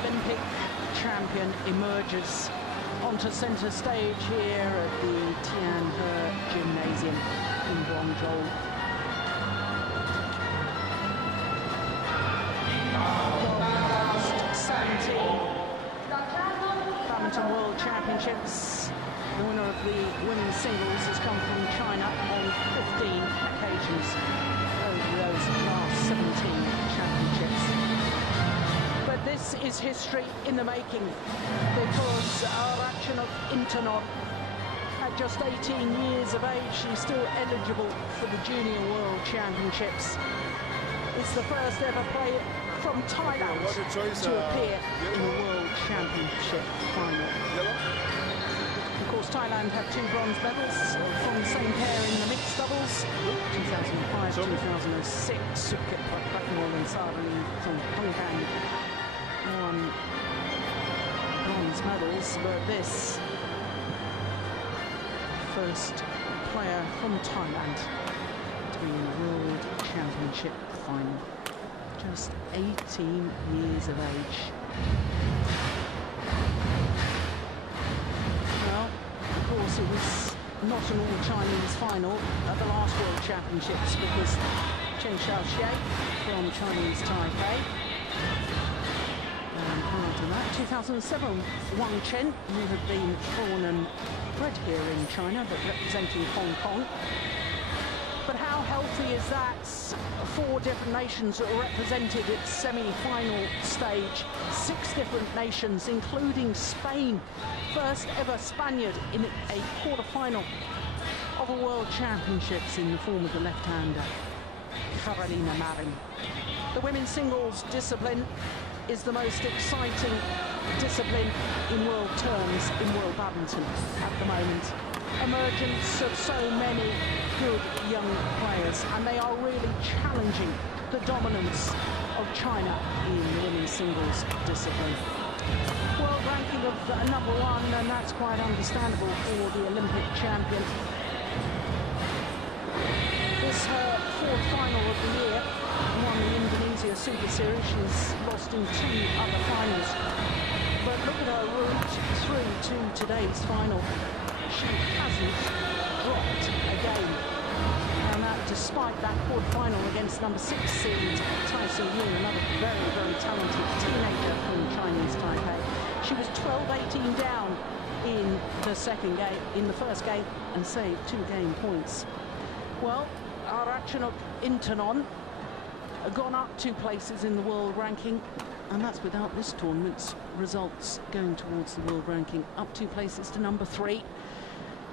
Olympic champion emerges onto centre stage here at the Tianhe Gymnasium in Guangzhou. Last 17 Badminton World Championships. The winner of the women's singles has come from China on 15 occasions over those last 17 championships. But this is history in the making, because Arachnok Intanon, at just 18 years of age, she's still eligible for the Junior World Championships. It's the first ever player from Thailand to appear in a World Championship final. Of course, Thailand have 2 bronze medals from the same pair in the mixed doubles, 2005, 2006, Sukit Patnol and Saran Tongkang won bronze medals, but this first player from Thailand to be in the World Championship final. Just 18 years of age. Well, of course, it was not an all-Chinese final at the last World Championships, because Chen Xiaoxie from Chinese Taipei. And prior to that, 2007, Wang Chen, who had been born and bred here in China, but representing Hong Kong. But how healthy is that? 4 different nations that were represented at semi-final stage. 6 different nations, including Spain. First ever Spaniard in a quarter-final of a World Championships in the form of the left-hander, Carolina Marin. The women's singles discipline is the most exciting discipline in world terms in world badminton at the moment. Emergence of so many good young players, and they are really challenging the dominance of China in the women's singles discipline. World ranking of #1, and that's quite understandable for the Olympic champion. This is her 4th final of the year. Won the Indonesia Super Series. She's lost in 2 other finals. But look at her route through to today's final. She hasn't dropped a game. And that despite that quarter-final against #6 seed Tai Su-Ying, another very, very talented teenager from Chinese Taipei. She was 12-18 down in the first game, and saved 2 game points. Well, Arachnok Intanon gone up 2 places in the world ranking, and that's without this tournament's results going towards the world ranking, up 2 places to #3.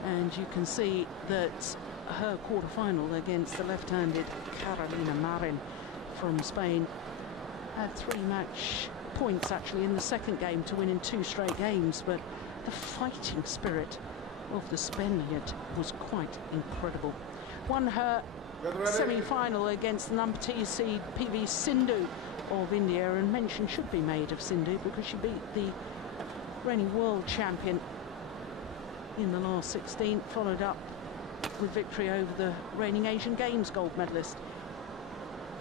And you can see that her quarter-final against the left-handed Carolina Marin from Spain had 3 match points actually in the second game to win in 2 straight games, but the fighting spirit of the Spaniard was quite incredible. Won her semi-final against the #2 seed PV Sindhu of India, and mention should be made of Sindhu because she beat the reigning world champion in the last 16, followed up with victory over the reigning Asian Games gold medalist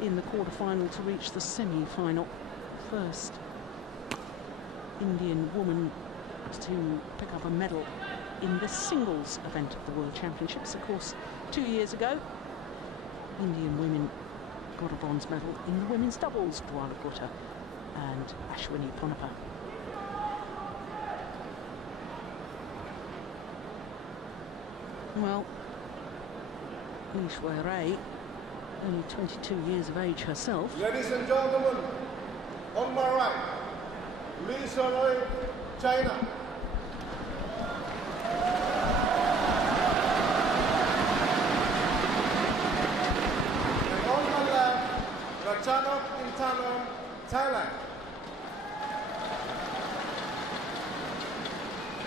in the quarter-final to reach the semi-final. First Indian woman to pick up a medal in the singles event of the World Championships. Of course, 2 years ago, Indian women got a bronze medal in the women's doubles, Dwala Gutta and Ashwini Ponappa. Well, Li Shuai-Rui, only 22 years of age herself. Ladies and gentlemen, on my right, Li Shuai-Rui, China. And on my left, Arachnok Intanon, Thailand.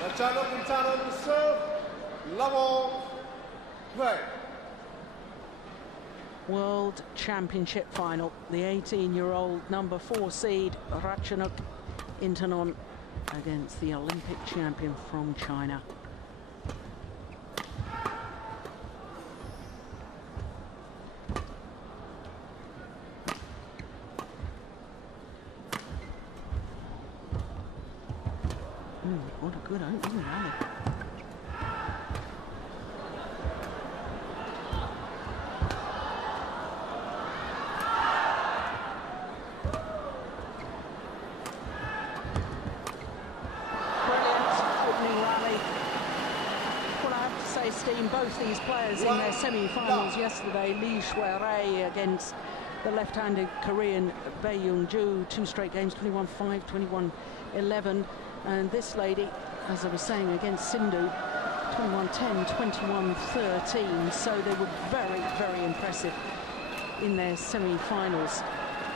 Arachnok Intanon serve, level, play. World Championship final. The 18-year-old #4 seed Arachnok Intanon against the Olympic champion from China. What a good opening rally. Both these players in their semi-finals yesterday, Lee Shui-rei against the left-handed Korean Bae Young-ju, 2 straight games, 21-5, 21-11, and this lady, as I was saying, against Sindhu, 21-10, 21-13, so they were very, very impressive in their semi-finals.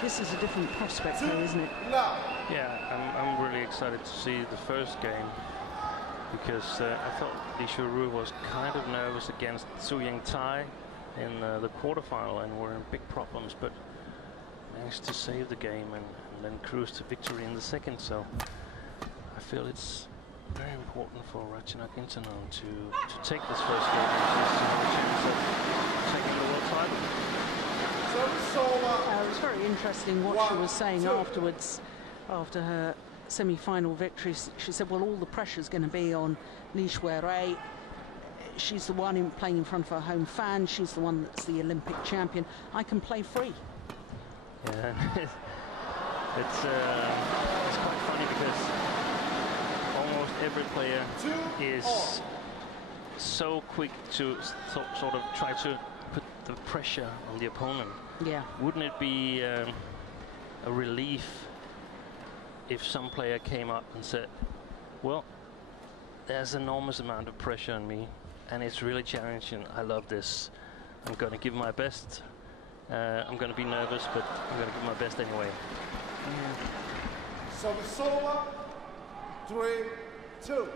This is a different prospect here, isn't it? Yeah, I'm really excited to see the first game, because I thought Lee Shui-rei was kind of nervous against Su Ying-tai in the quarterfinal and were in big problems, but managed to save the game and then cruise to victory in the second. So I feel it's very important for Ratchanok Intanon to take this first game, which is a chance of taking the world title. It was very interesting what she was saying afterwards, after her semi-final victory. She said, well, all the pressure's going to be on Lee Shui-rei. She's the one playing in front of her home fans. She's the one that's the Olympic champion. I can play free. Yeah, it's quite funny because almost every player is so quick to sort of try to put the pressure on the opponent. Yeah. Wouldn't it be a relief if some player came up and said, well, there's an enormous amount of pressure on me and it's really challenging. I love this. I'm going to give my best. I'm going to be nervous, but I'm going to give my best anyway. So it's over. 3-2.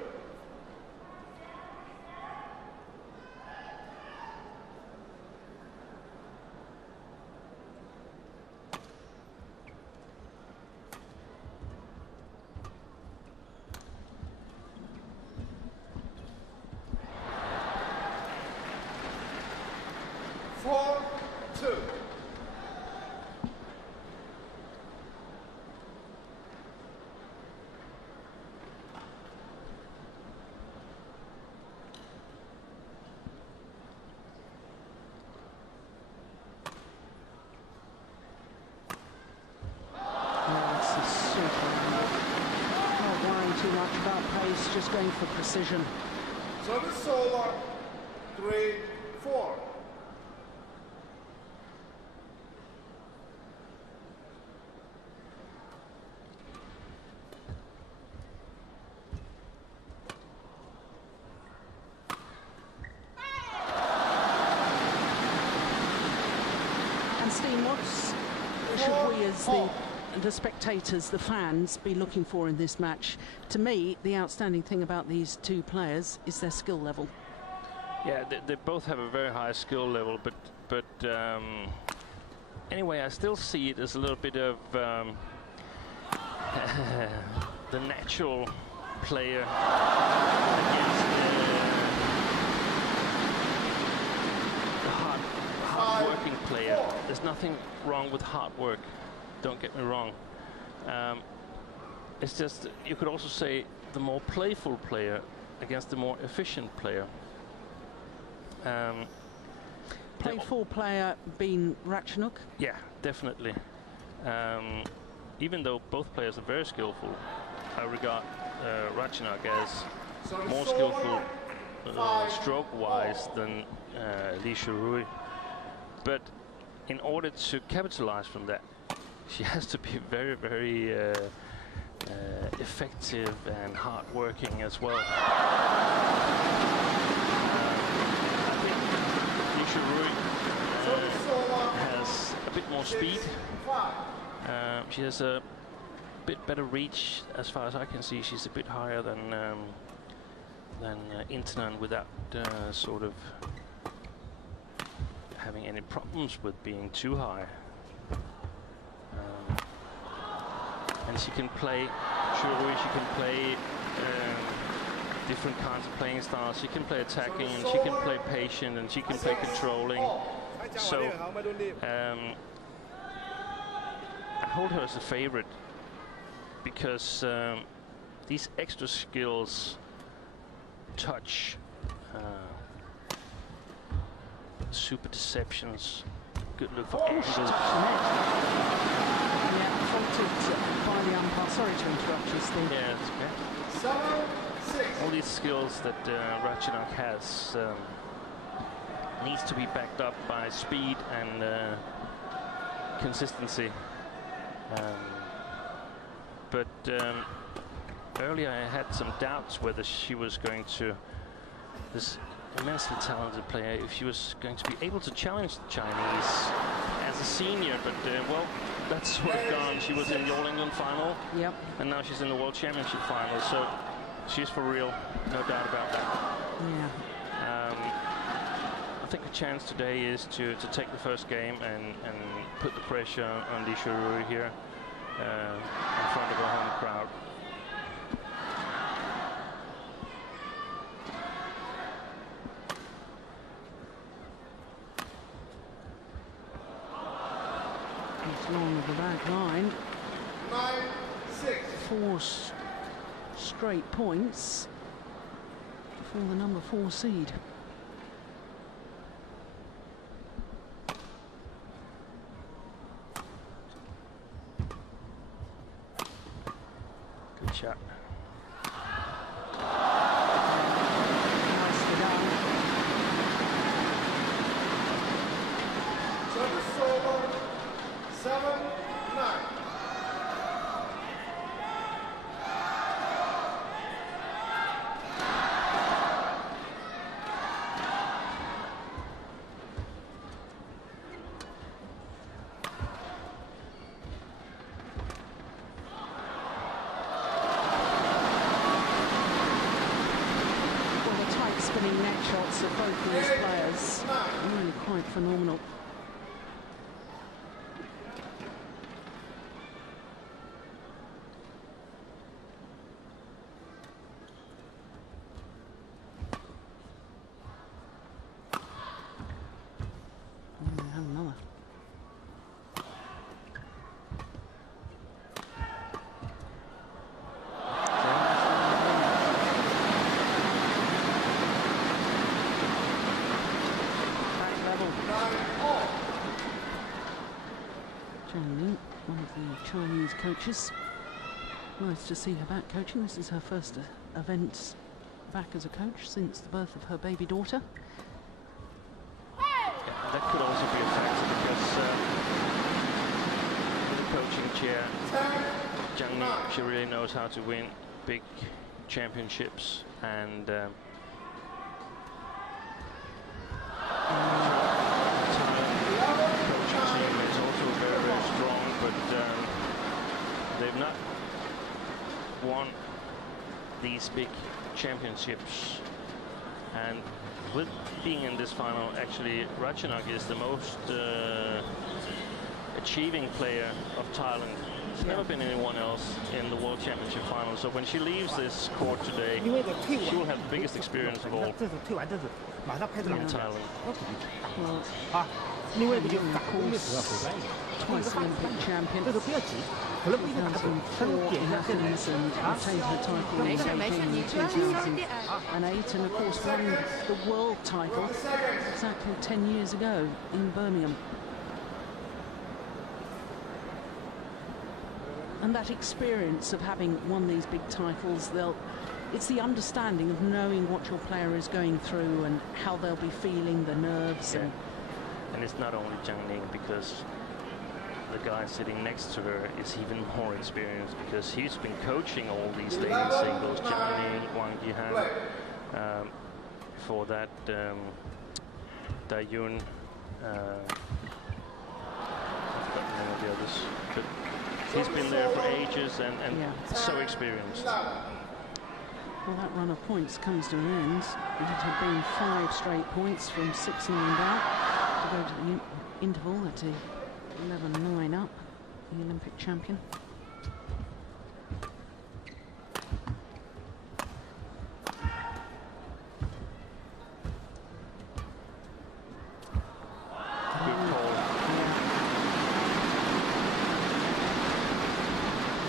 Just going for precision. Service over. 3-4. And Steen, what should we as the spectators, the fans, be looking for in this match? To me, the outstanding thing about these two players is their skill level. Yeah, they both have a very high skill level, but anyway, I still see it as a little bit of the natural player against the hard-working player. There's nothing wrong with hard work. Don't get me wrong. It's just, you could also say, the more playful player against the more efficient player. Playful player being Ratchanok? Yeah, definitely. Even though both players are very skillful, I regard Ratchanok as more skillful stroke-wise than Lee Shui-rei. But in order to capitalize from that, she has to be very, very effective and hard-working as well. I think Lee Shui-rei has a bit more speed. She has a bit better reach, as far as I can see. She's a bit higher than Intanon without sort of having any problems with being too high. And she can play, Shui-rei, she can play different kinds of playing styles. She can play attacking, and she can play patient, and she can play controlling. So I hold her as a favorite because these extra skills, touch, super deceptions, good look for angles. Yeah, faulted by the umpire. Sorry to interrupt you, Steve. Yeah, it's okay. 7-6. All these skills that Ratchanok has needs to be backed up by speed and consistency. But earlier I had some doubts whether she was going to, this immensely talented player, if she was going to be able to challenge the Chinese as a senior. But well, that's sort of gone. She was in the All England final, Yep. and now she's in the World Championship final. So she's for real, no doubt about that. Yeah. I think the chance today is to take the first game and put the pressure on Li Shuru here in front of a home crowd. It's long of the back line. 9-6. 4 straight points for the number 4 seed. Good shot. Nicely done. Service over. 7-9. Well, the tight spinning net shots of both these players are really quite phenomenal. Have another. Back level. 9-all. Zhang Ling, one of the Chinese coaches. Nice to see her back coaching. This is her first event back as a coach since the birth of her baby daughter. Yeah, that could also be a factor because with the coaching chair, Zhang Ning, she really knows how to win big championships, and coaching team is also very, very strong, but they've not won these big championships. And with being in this final, actually, Ratchanok is the most achieving player of Thailand. There's never been anyone else in the World Championship final. So when she leaves this court today, she will have the biggest experience of all in Thailand. Well, William, of course, twice Olympic champion. 2004 in Athens and retained her title in Beijing in 2008, and of course won the world title exactly 10 years ago in Birmingham. And that experience of having won these big titles, it's the understanding of knowing what your player is going through and how they'll be feeling, the nerves. Yeah. And it's not only Zhang Ning, because the guy sitting next to her is even more experienced, because he's been coaching all these ladies singles, Zhang Ning, Wang Yihan, for that Dayun, I forgot the name of the others, but he's been there for ages and so experienced. Well, that run of points comes to an end. It had been 5 straight points from 6-9 down to go to the interval at 11-9 up, the Olympic champion. Good call.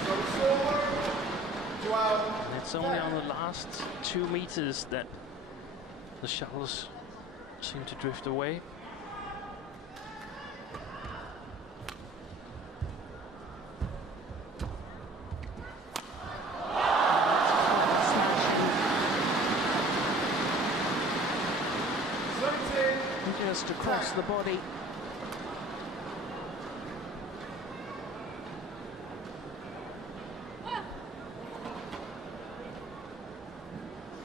Service over. And it's only on the last 2 meters that the shuttles seem to drift away. Just across the body.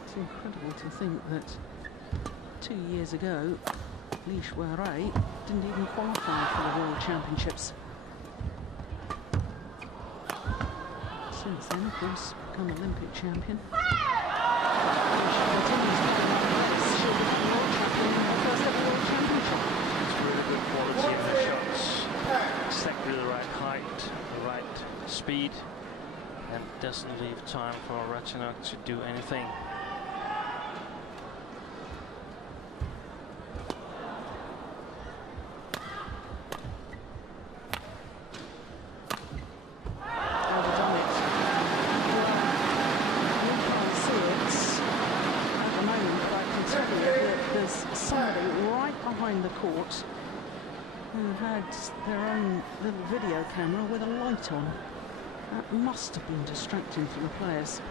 It's incredible to think that 2 years ago, Li Shuai didn't even qualify for the World Championships. Since then, of course, become Olympic champion. She continues to be she'll become World champion in her first ever World Championship. It's really good quality in her shots. Exactly the right height, the right speed, and doesn't leave time for Ratchanok to do anything. Court who had their own little video camera with a light on. That must have been distracting for the players.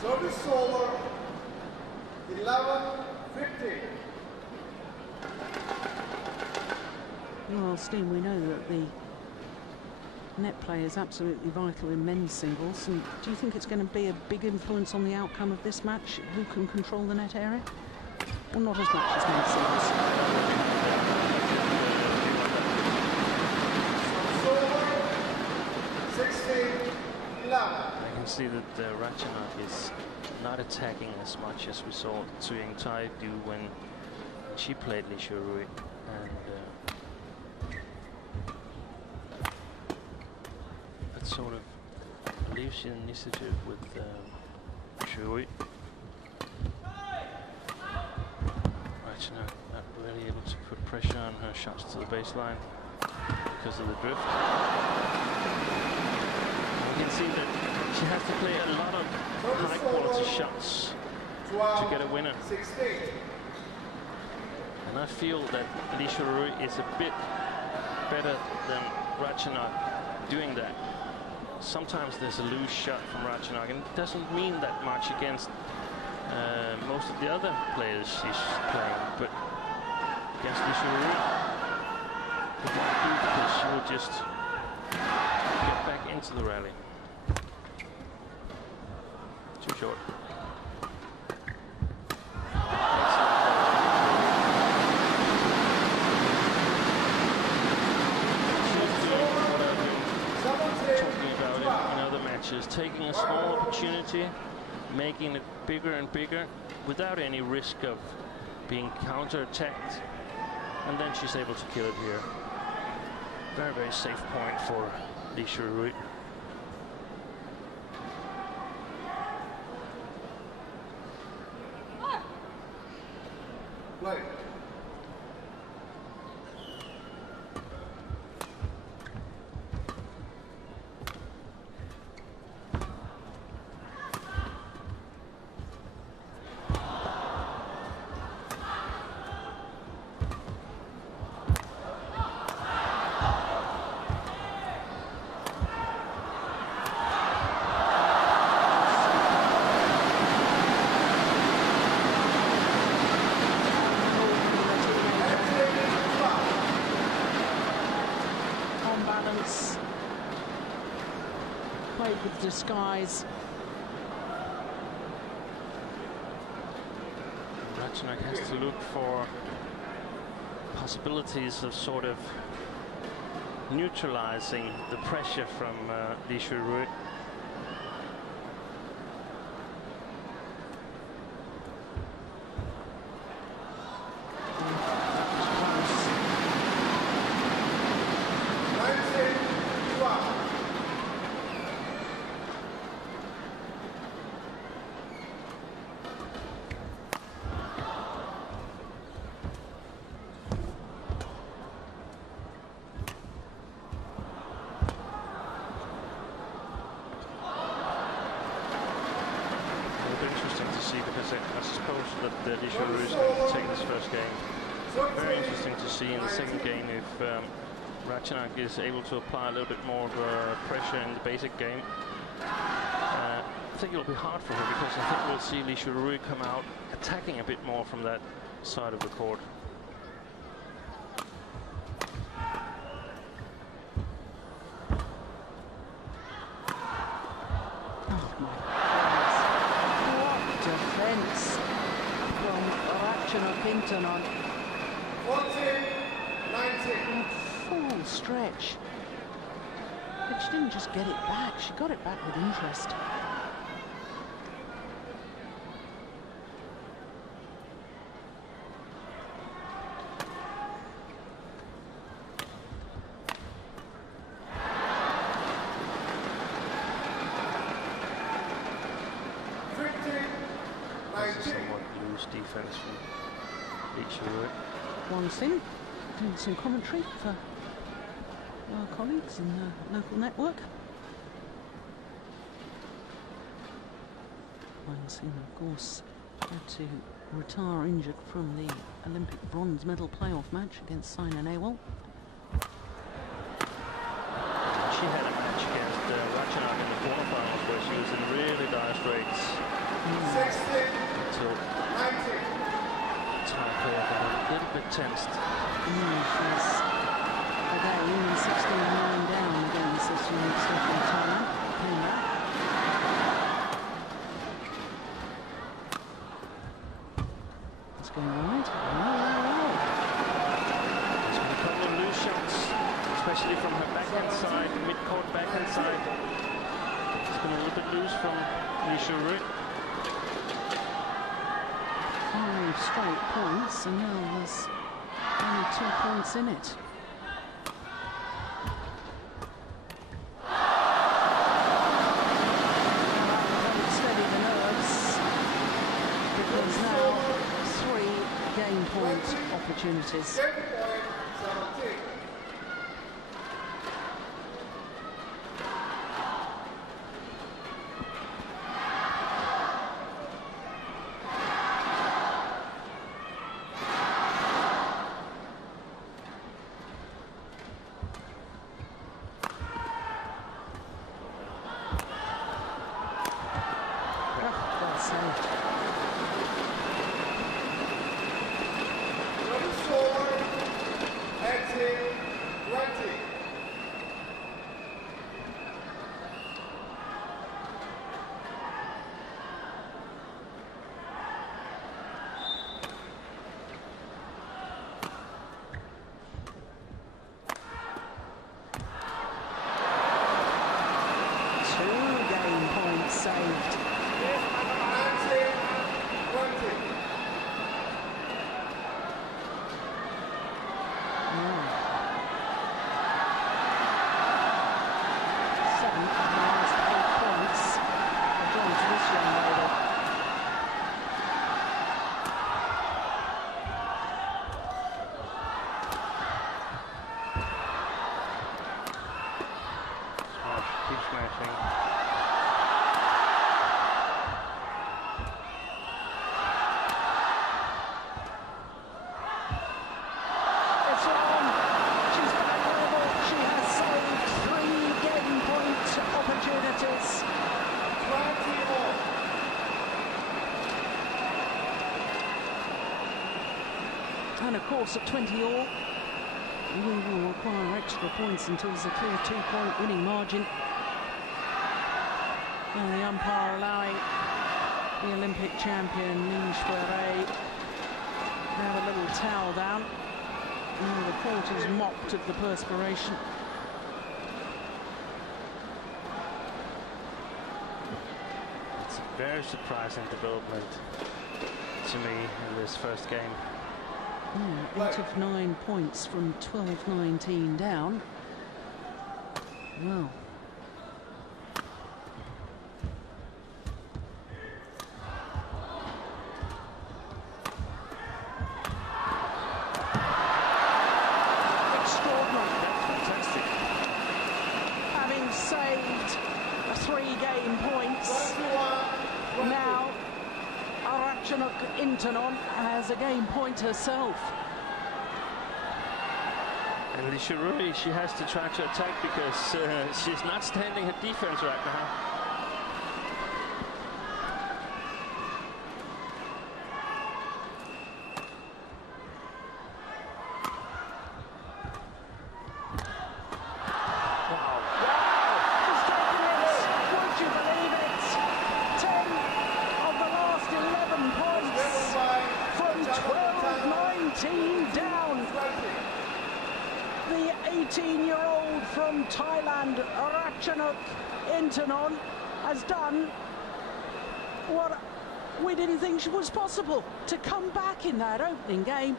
Service solar 11-50. Well, Steen, we know that the net play is absolutely vital in men's singles. And do you think it's going to be a big influence on the outcome of this match? Who can control the net area? Well, not as much as men's singles. I can see that Ratchanok is not attacking as much as we saw Su Ying-tai do when she played Li Shuai, and that sort of leaves the initiative with Shuai. Ratchanok not really able to put pressure on her shots to the baseline because of the drift. You can see that she has to play a lot of high-quality shots to get a winner. And I feel that Li Shuai is a bit better than Ratchanok doing that. Sometimes there's a loose shot from Ratchanok, and it doesn't mean that much against most of the other players she's playing, but against Li Shuai, it won't do because she will just get back into the rally. Too short. Talking about it in other matches, taking a small opportunity, making it bigger and bigger without any risk of being counter-attacked, and then she's able to kill it here. Very, very safe point for Li Shuai. Play. Played with disguise. Ratchanok has to look for possibilities of sort of neutralizing the pressure from Li Shuai. course that Li Xiaoru is going to take this first game. Very interesting to see in the second game if Ratchanok is able to apply a little bit more of pressure in the basic game. I think it'll be hard for her because I think we'll see Li Xiaoru come out attacking a bit more from that side of the court. Oh my goodness. What defence from Ratchanok Intanon. 14-19. Full stretch. But she didn't just get it back, she got it back with interest. Somewhat loose defense from Li Xiaoru. One thing, doing some commentary for our colleagues in the local network. Weinstein, of course, had to retire injured from the Olympic bronze medal playoff match against Sina Nehwal. She had a match against Ratchanok in the quarterfinals where she was in really dire straits. 16-19. Taipei got a little bit tensed. She's again 16-9 down against this unique Stephanie Thailand. Came back. It's going right. There's been a couple of loose shots, especially from her backhand side, mid-court backhand side. It's been a little bit loose from Li Xiaoru. 5 straight points, and now there's only 2 points in it. Steady the nerves, because now 3 game point opportunities. 10 point, 17. Saved. And of course at 20 all, we will require extra points until there's a clear 2-point winning margin. And the umpire allowing the Olympic champion Li Xiaoru to have a little towel down. And the court is mopped of the perspiration. It's a very surprising development to me in this first game. 8 of 9 points from 12-19 down. Well. Extraordinary. That's fantastic. Having saved 3 game points, now Ratchanok Ratchanok Intanon has a game point herself. And Lishurui, she has to try to attack because she's not standing her defense right now. The 18-year-old from Thailand, Ratchanok Intanon, has done what we didn't think was possible, to come back in that opening game.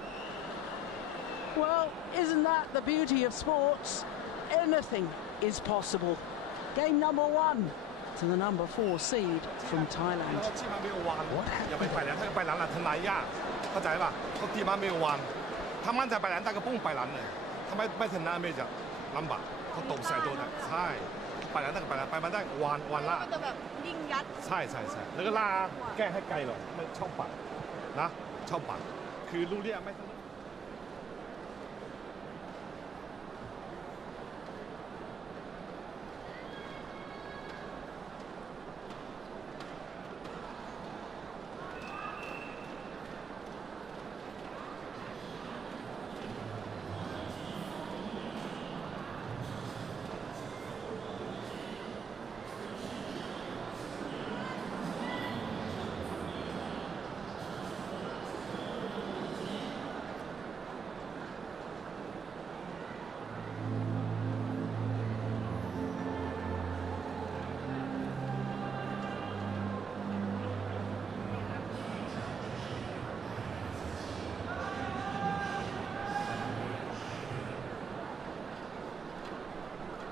Well, isn't that the beauty of sports? Anything is possible. Game number 1 to the number 4 seed from Thailand. อย่าไปหลังถ้าไปหลังทนายยากเข้าใจป่ะเขาตีมาไม่วันถ้ามั่นใจไปหลังได้ก็ปุ้งไปหลังเลยถ้าไม่ชนะไม่จะลำบากเขาตบใส่ตัวได้ใช่ไปหลังได้ก็ไปหลังไปมาได้วันละก็จะแบบยิ่งยัดใช่แล้วก็ล่าแก้ให้ไกลหรอกไม่ช่องปัดนะช่องปัดคือลูกเรียกไม่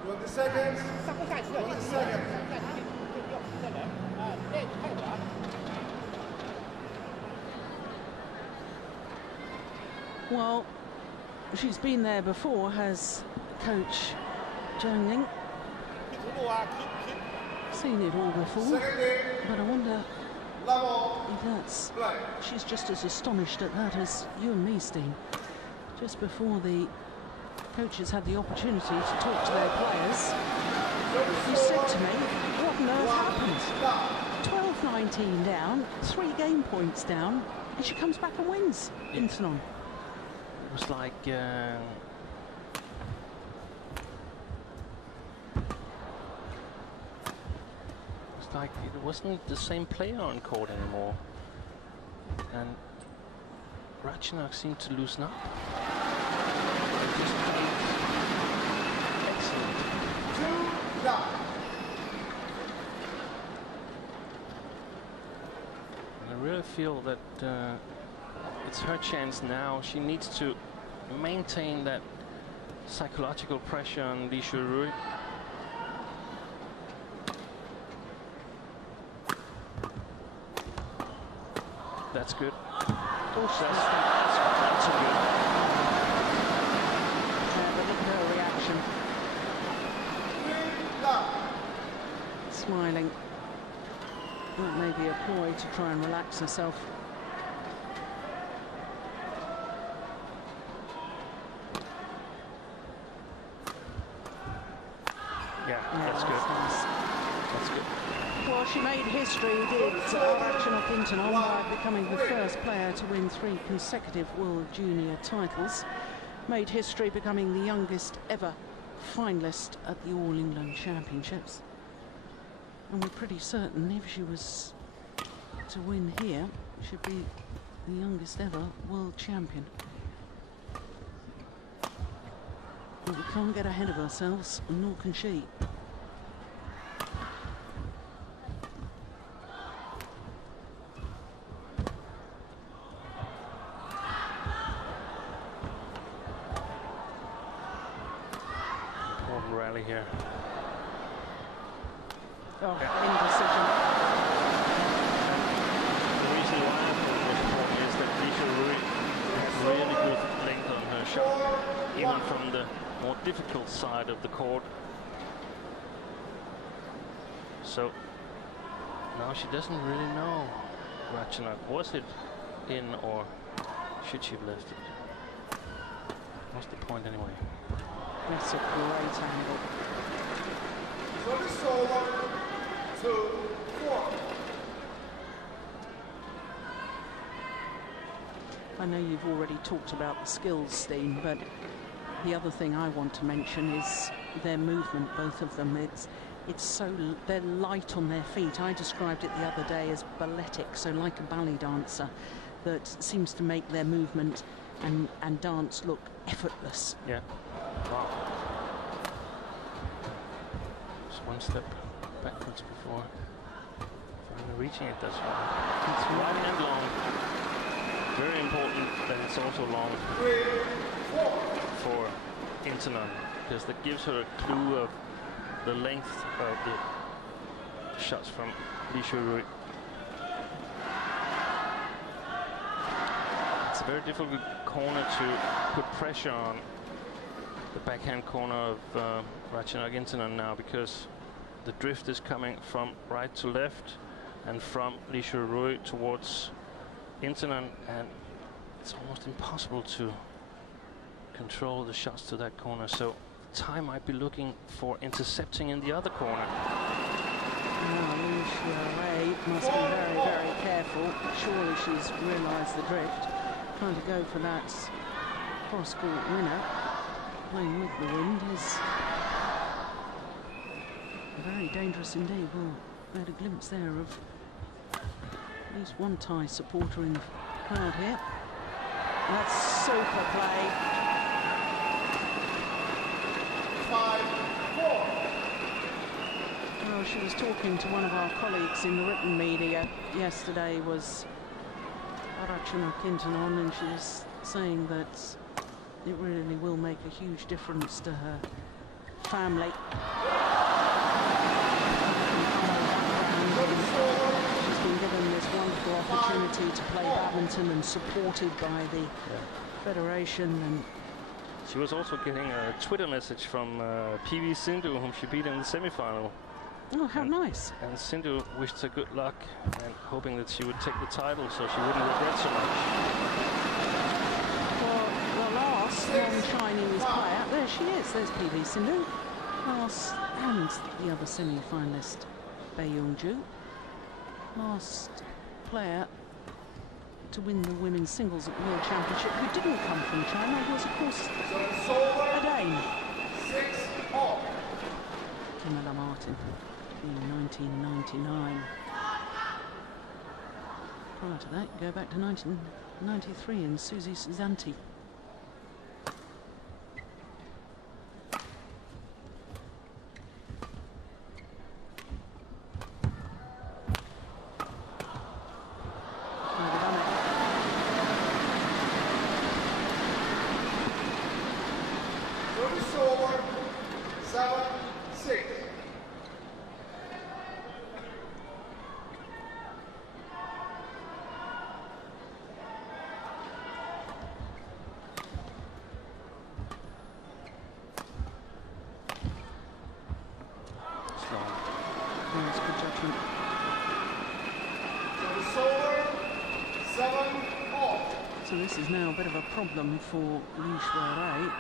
20 seconds. 20 seconds. Well, she's been there before, has Coach Zhang Ling. Seen it all before, but I wonder if that's... She's just as astonished at that as you and me, Steen. Just before the coaches had the opportunity to talk to their players, you said to me, what on earth happened? 12-19 down, 3 game points down, and she comes back and wins. Yeah. Intanon. It was like it wasn't the same player on court anymore, and Ratchanok seemed to loosen up. Just played excellent. And I really feel that it's her chance now. She needs to maintain that psychological pressure on Li Shurui. That's good. That's a good. But look at her reaction. Smiling. That may be a ploy to try and relax herself. Yeah, that's good. That's good. Well, she made history, did Ratchanok Intanon, by becoming the first player to win 3 consecutive World Junior titles. Made history becoming the youngest ever finalist at the All England Championships. And we're pretty certain if she was to win here, she'd be the youngest ever world champion. But we can't get ahead of ourselves, and nor can she. Important rally here. Oh, Yeah. indecision. The reason why I thought it was important is that Li Shurui had really good length on her shot, even from the more difficult side of the court. So now she doesn't really know Ratchanok. Was it in or should she have left it? What's the point anyway? That's a great angle. Service over. 2-4. I know you've already talked about the skills, Steen, but the other thing I want to mention is their movement, both of them. They're light on their feet. I described it the other day as balletic, so like a ballet dancer, that seems to make their movement and dance look effortless. Yeah. Wow. Just one step backwards before finally reaching it. That's right. It's wide and long. Very important that it's also long for Intanon, because that gives her a clue of the length of the shots from Lee Shu-rui. It's a very difficult corner to put pressure on, the backhand corner of Ratchanok Intanon now, because the drift is coming from right to left and from Lee Shu-rui towards Intanon, and it's almost impossible to control the shots to that corner. So Tai might be looking for intercepting in the other corner. Lee Shu-rui must be very, very careful. Surely she's realised the drift. Trying to go for that cross-court winner. Playing with the wind is very dangerous indeed. Well, we had a glimpse there of at least one Thai supporter in the crowd here. That's super play. 5-4. Well, she was talking to one of our colleagues in the written media yesterday, was Ratchanok Intanon, and she was saying that it really will make a huge difference to her family. She's been given this wonderful opportunity to play badminton and supported by the federation. And she was also getting a Twitter message from PV Sindhu, whom she beat in the semi-final. Oh, how nice. And Sindhu wished her good luck and hoping that she would take the title so she wouldn't regret so much. Well, the last non-Chinese player, there she is, there's PV Sindhu. Last, and the other semi-finalist, Bae Yong-ju. Last player to win the women's singles at the World Championship who didn't come from China was, of course, a Dane. 6-4. Camilla Martin in 1999. Prior to that, go back to 1993 and Susie Zanti. Service over. 7-6. That's good judgment. Service over. 7-4. So this is now a bit of a problem for Lee Shu-rui.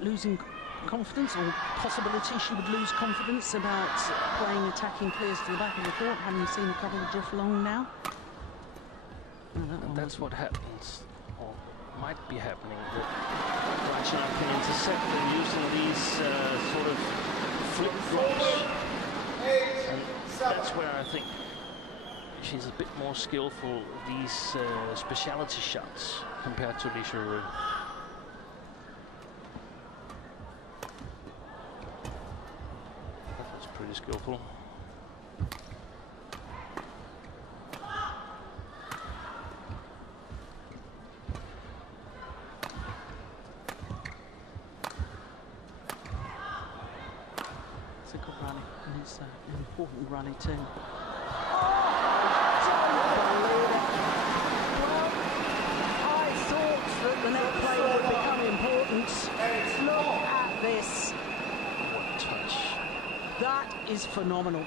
Losing confidence, or possibility she would lose confidence about playing attacking players to the back of the court, having seen a couple of drift long now. And that's what happens, or might be happening, that Ratchanok can intercept and using these sort of flip drops. And that's where I think she's a bit more skillful, these speciality shots, compared to Lee Shu-rui. That was pretty skillful. It's a good rally, and it's an important rally too. I thought that the net play would become important. Look at this. What a touch. That is phenomenal.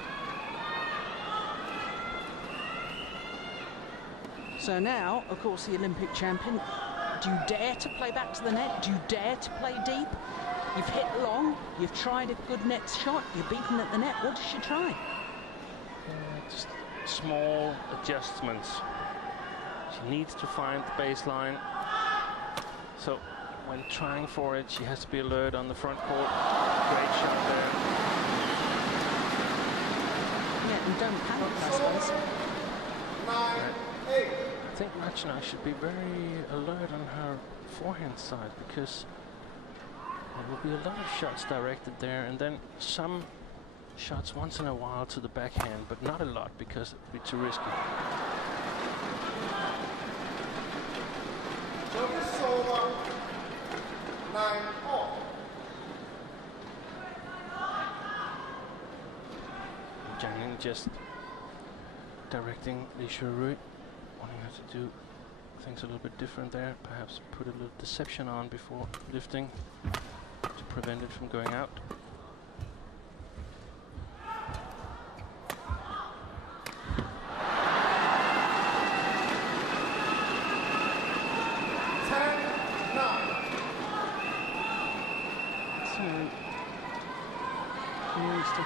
So now, of course, the Olympic champion, do you dare to play back to the net? Do you dare to play deep? You've hit long, you've tried a good net shot, you're beaten at the net. What does she try? Just small adjustments. She needs to find the baseline. So when trying for it, she has to be alert on the front court. Great shot there. Yeah, and don't panic, I suppose. 9-8. I think Rachina should be very alert on her forehand side, because there will be a lot of shots directed there, and then some shots once in a while to the backhand, but not a lot because it would be too risky. Service over. 9-4. Jiang Ling just directing Li Shuirui, wanting her to do things a little bit different there, perhaps put a little deception on before lifting to prevent it from going out.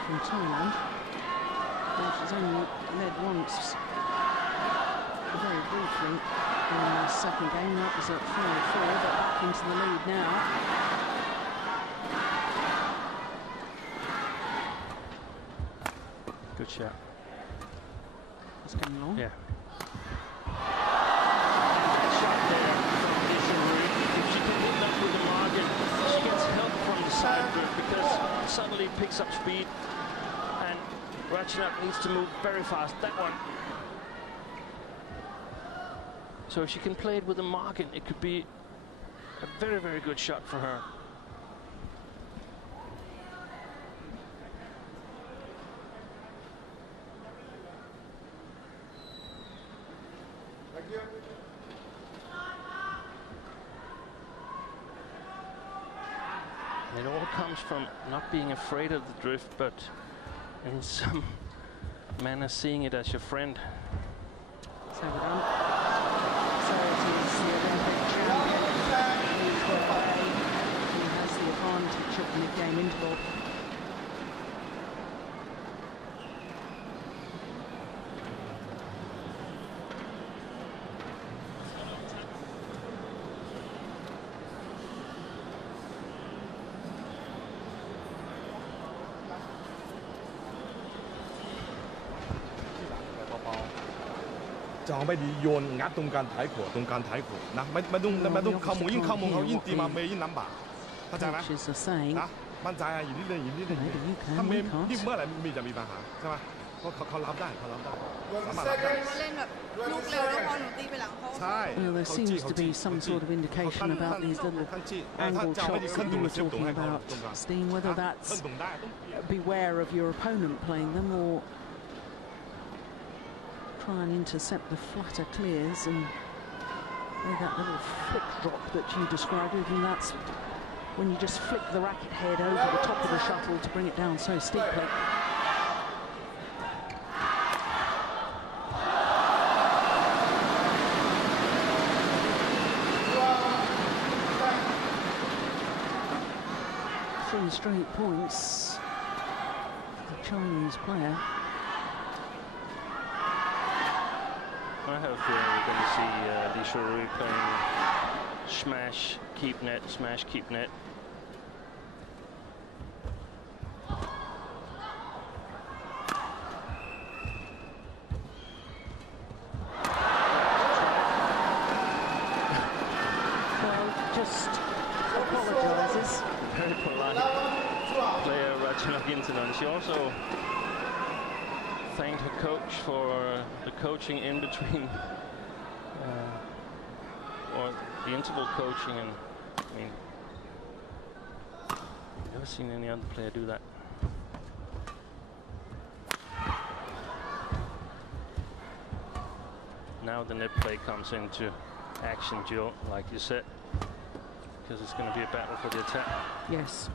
From Thailand, well, she's only led once, very briefly in the second game. That was at 5-4, but back into the lead now. Good shot. It's coming along. Yeah. Shot there from Li Shuirui. If she can hit that with the margin, she gets help from the side group, because suddenly picks up speed. Rachina needs to move very fast. That one. So if she can play it with a margin, it could be a very, very good shot for her. Thank you. And it all comes from not being afraid of the drift, but in some manner seeing it as your friend. So we're done. So it is the Olympic champion who's got away. He has the advantage of the mid-game interval.就ไม่ดีโยนงัดตรงการถ่ายขวดตรงการถ่ายขวดนะไม่ต้องเข้ามุมยิ่งเข้ามุมเขายิ่งตีมาเมย์ยิ่งลำบากเข้าใจไหมนะมั่นใจอยู่นิดนึงถ้าเมย์ยิ่งเมื่อไหร่มีจะมีปัญหาใช่ไหมเพราะเขารับได้เขาเล่นแบบลูกเร็วแล้วพอหนูตีไปหลังเขา ใช่ There seems to be some sort of indication about these little angle shots that you were talking about, Steen, whether that's beware of your opponent playing them or try and intercept the flatter clears, and that little flick drop that you described, even that's when you just flick the racket head over the top of the shuttle to bring it down so steeply. Three straight points for the Chinese player. I have a feeling we're going to see Li Shuirui playing smash, keep net, smash, keep net. Well, just apologises. Very polite player, Rachina Gintanon. She also thanked her coach for the coaching in between, or the interval coaching, and I mean, I've never seen any other player do that. Now the net play comes into action, Jill, like you said, because it's going to be a battle for the attack. Yes.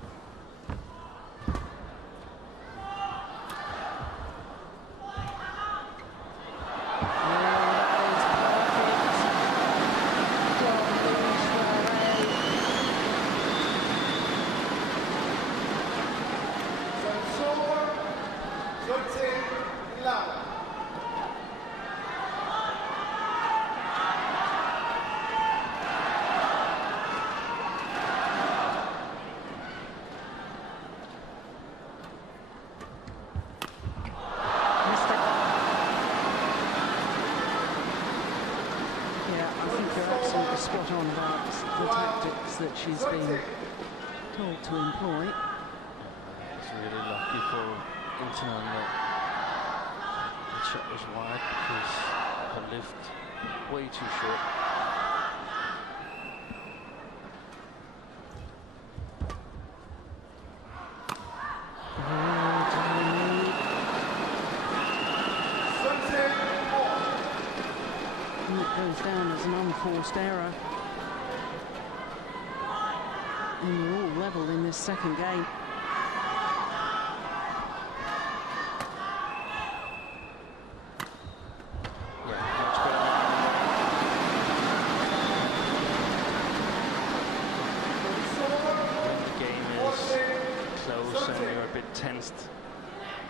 spot on about the tactics that she's been told to employ. It's really lucky for Intanon that the shot was wide because her lift way too short. Goes down as an unforced error. And we're all level in this second game. Yeah, much better. When the game is close and you're a bit tensed,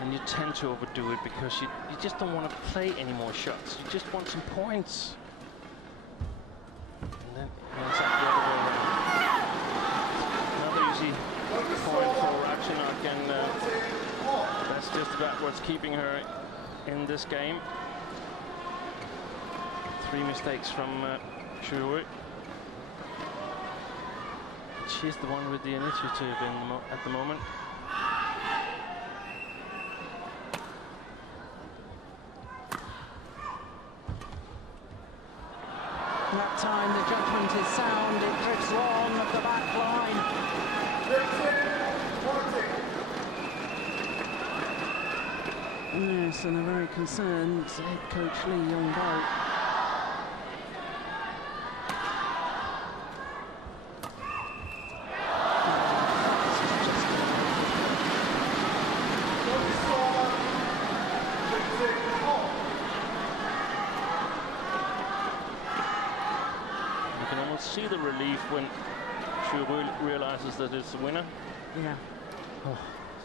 and you tend to overdo it because you just don't want to play any more shots. You just want some points. And then it's like the other way around. Another easy point for Ratchanok, and that's just about what's keeping her in this game. 3 mistakes from Shuhui. She's the one with the initiative at the moment. That time the judgment is sound, it drifts long up the back line. Yes, and a very concerned head coach Lee Yong-bo. See the relief when she realizes that it's a winner. Yeah. Oh,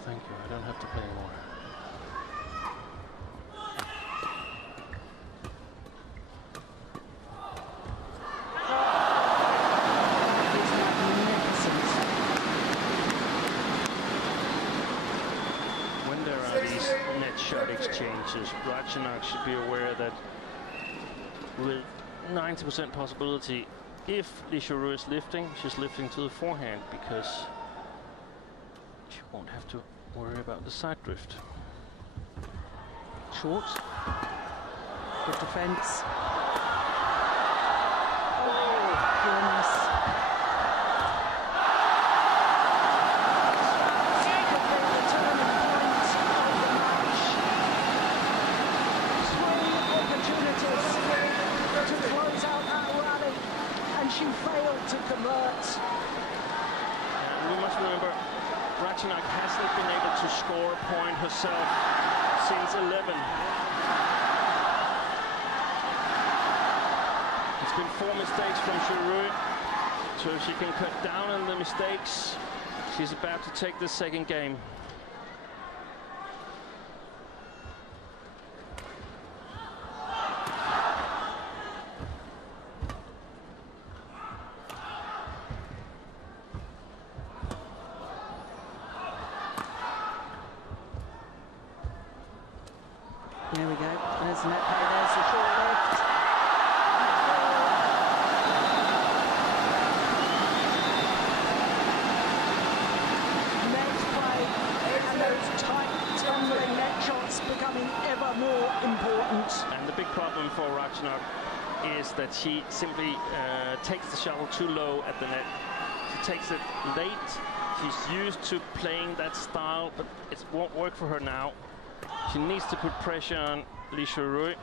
thank you. I don't have to play anymore. When there are these net shot exchanges, Ratchanok should be aware that with 90% possibility, if Lee Shu-rui is lifting, she's lifting to the forehand because she won't have to worry about the side drift. Short. Good defense. Oh, goodness. That could be the turning point of the match. 3 opportunities to close out that rally, and she failed to convert. And we must remember, Ratchanok hasn't been able to score a point herself since 11. It's been 4 mistakes from Shu-rui, so if she can cut down on the mistakes, she's about to take the second game. There we go. There's the net play. There's the short lift. Net play and those tight, tumbling net shots becoming ever more important. And the big problem for Ratchanok is that she simply takes the shuttle too low at the net. She takes it late. She's used to playing that style, but it won't work for her now. She needs to put pressure on Lee Shu-rui.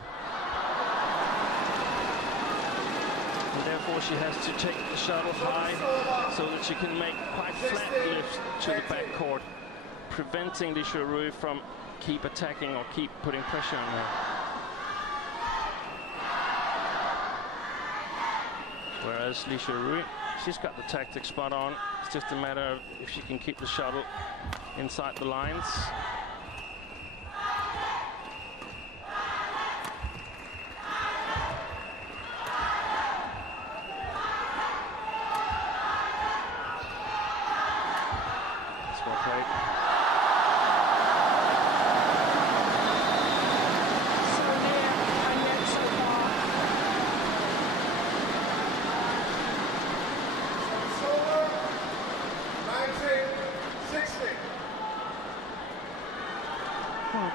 And therefore she has to take the shuttle high so that she can make quite flat lifts to the backcourt, preventing Lee Shu-rui from keep attacking or keep putting pressure on her. Whereas Lee Shu-rui, she's got the tactics spot on. It's just a matter of if she can keep the shuttle inside the lines.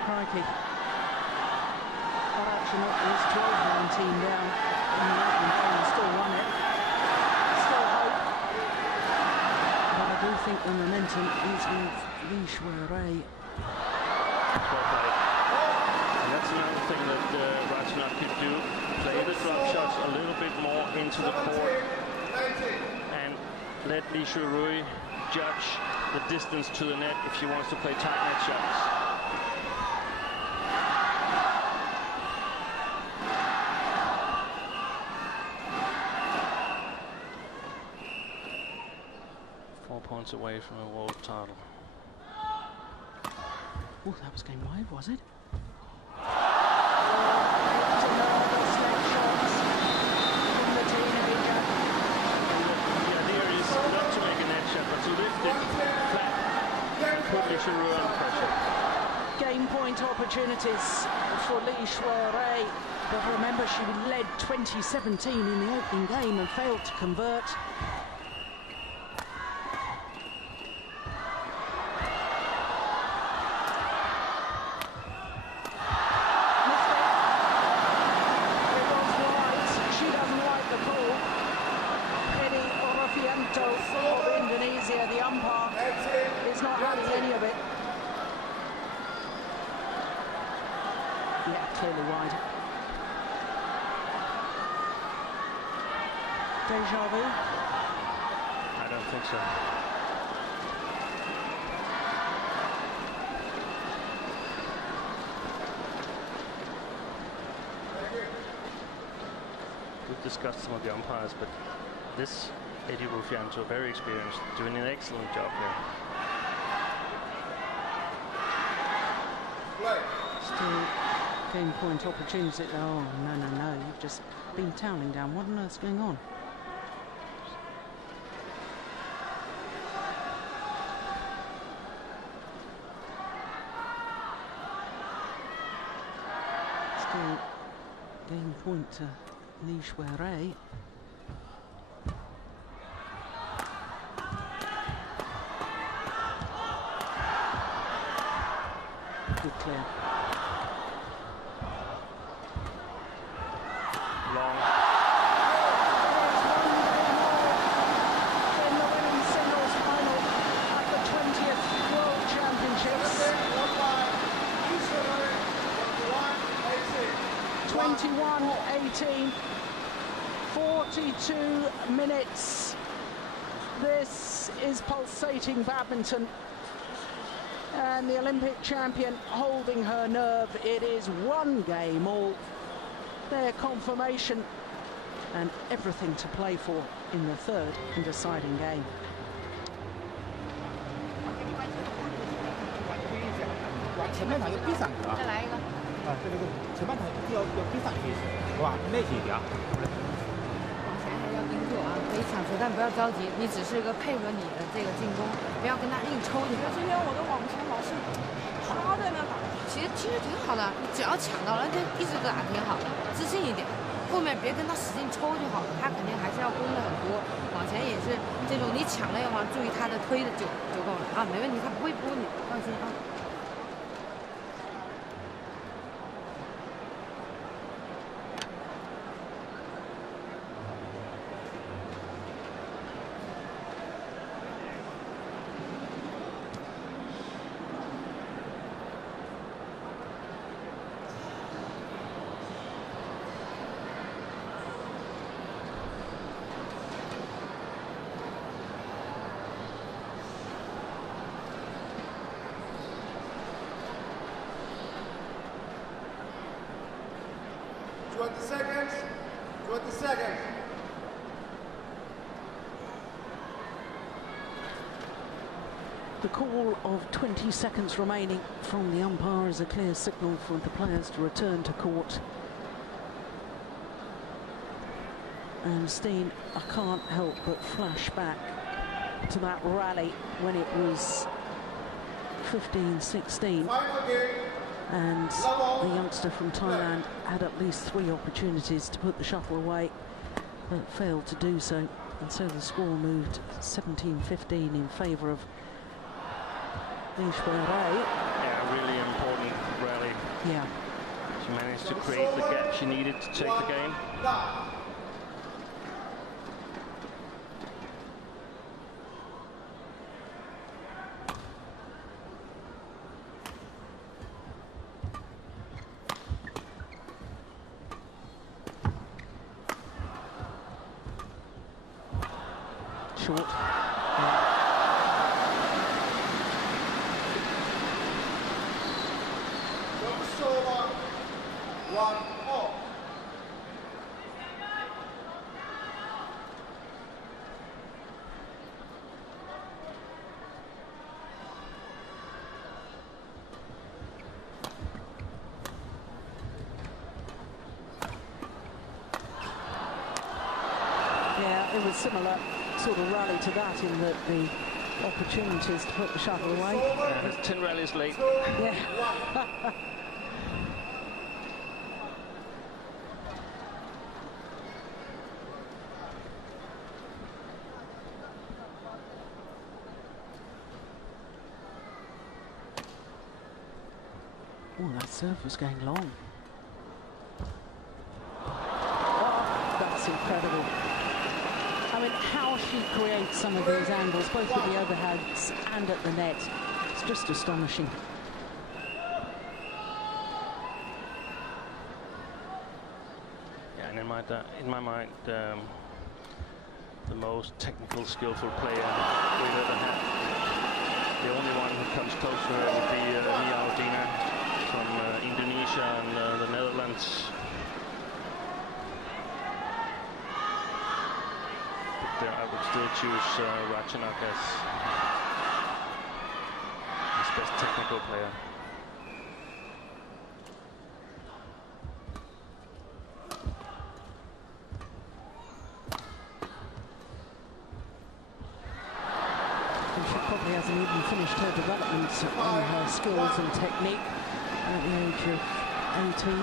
crikey. But actually not, it was 12-19 down in the opening game, still won it. Still hope. But I do think the momentum is with Li Shuai. And that's another thing that Ratchanok could do. Play the drop shots a little bit more into the court and let Li Shuai judge the distance to the net if she wants to play tight net shots. Points away from a world title. Oh, that was game 5, was it? The idea is not to make a net shot, but to lift it flat and put Li Shuai under pressure. Game point opportunities for Li Shuai, but remember she led 2017 in the opening game and failed to convert. Of Indonesia, the umpire is not having any of it. Yeah, clearly wide. Deja vu? I don't think so. We've discussed some of the umpires, but this Eddie Rufianto, very experienced, doing an excellent job here. Still game point opportunity. Oh, no, you've just been toweling down. What on earth's going on? Still game point to Li Shuai. Good clear. Long. In the women's singles final at the 20th World Championships. 21-18. 42 minutes. This is pulsating badminton. And the Olympic champion holding her nerve. It is one game all. Their confirmation and everything to play for in the third and deciding game. 前半场要闭上去啊！再来一个。这个前半场要闭上去，是吧？耐心一点。往前还要盯住啊，可以抢球，但不要着急，你只是一个配合你的这个进攻，不要跟他硬抽。你看今天我的网前老是趴在那打，其实挺好的，你只要抢到了就一直打挺好，自信一点。后面别跟他使劲抽就好了，他肯定还是要攻的很多。往前也是这种，你抢了要往注意他的推的就够了啊，没问题，他不会扑你，放心啊。20 seconds. 20 seconds. The call of 20 seconds remaining from the umpire is a clear signal for the players to return to court. And Steen, I can't help but flash back to that rally when it was 15-16. And the youngster from Thailand had at least 3 opportunities to put the shuttle away, but failed to do so. And so the score moved 17-15 in favour of Li Shuai. Yeah, really important rally. Yeah. She managed to create the gap she needed to take the game. Short. Yeah, it was similar sort of rally to that in that the opportunities to put the shuttle away. Yeah, 10 rallies late. Yeah. Oh, that serve was going long. Oh, that's incredible. I mean, how she creates some of these angles, both with the overheads and at the net, it's just astonishing. Yeah, and in my mind, the most technical, skillful player we've ever had. The only one who comes close to her would be Nia Aldina from Indonesia and the Netherlands. But I would still choose Ratchanok as his best technical player. She probably hasn't even finished her development on her skills and technique at the age of 18.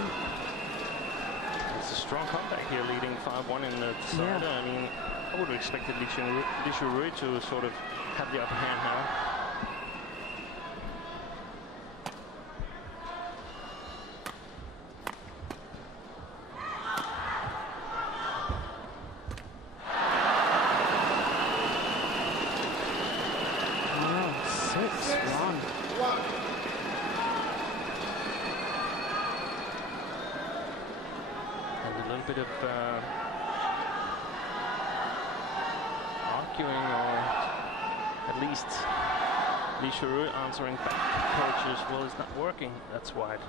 It's a strong comeback here, leading 5-1 in the decider. Yeah. I mean, I would have expected Li Shurui to sort of have the upper hand now. Bit of arguing, or at least Li Shurui answering back approaches. Well, it's not working. That's wide.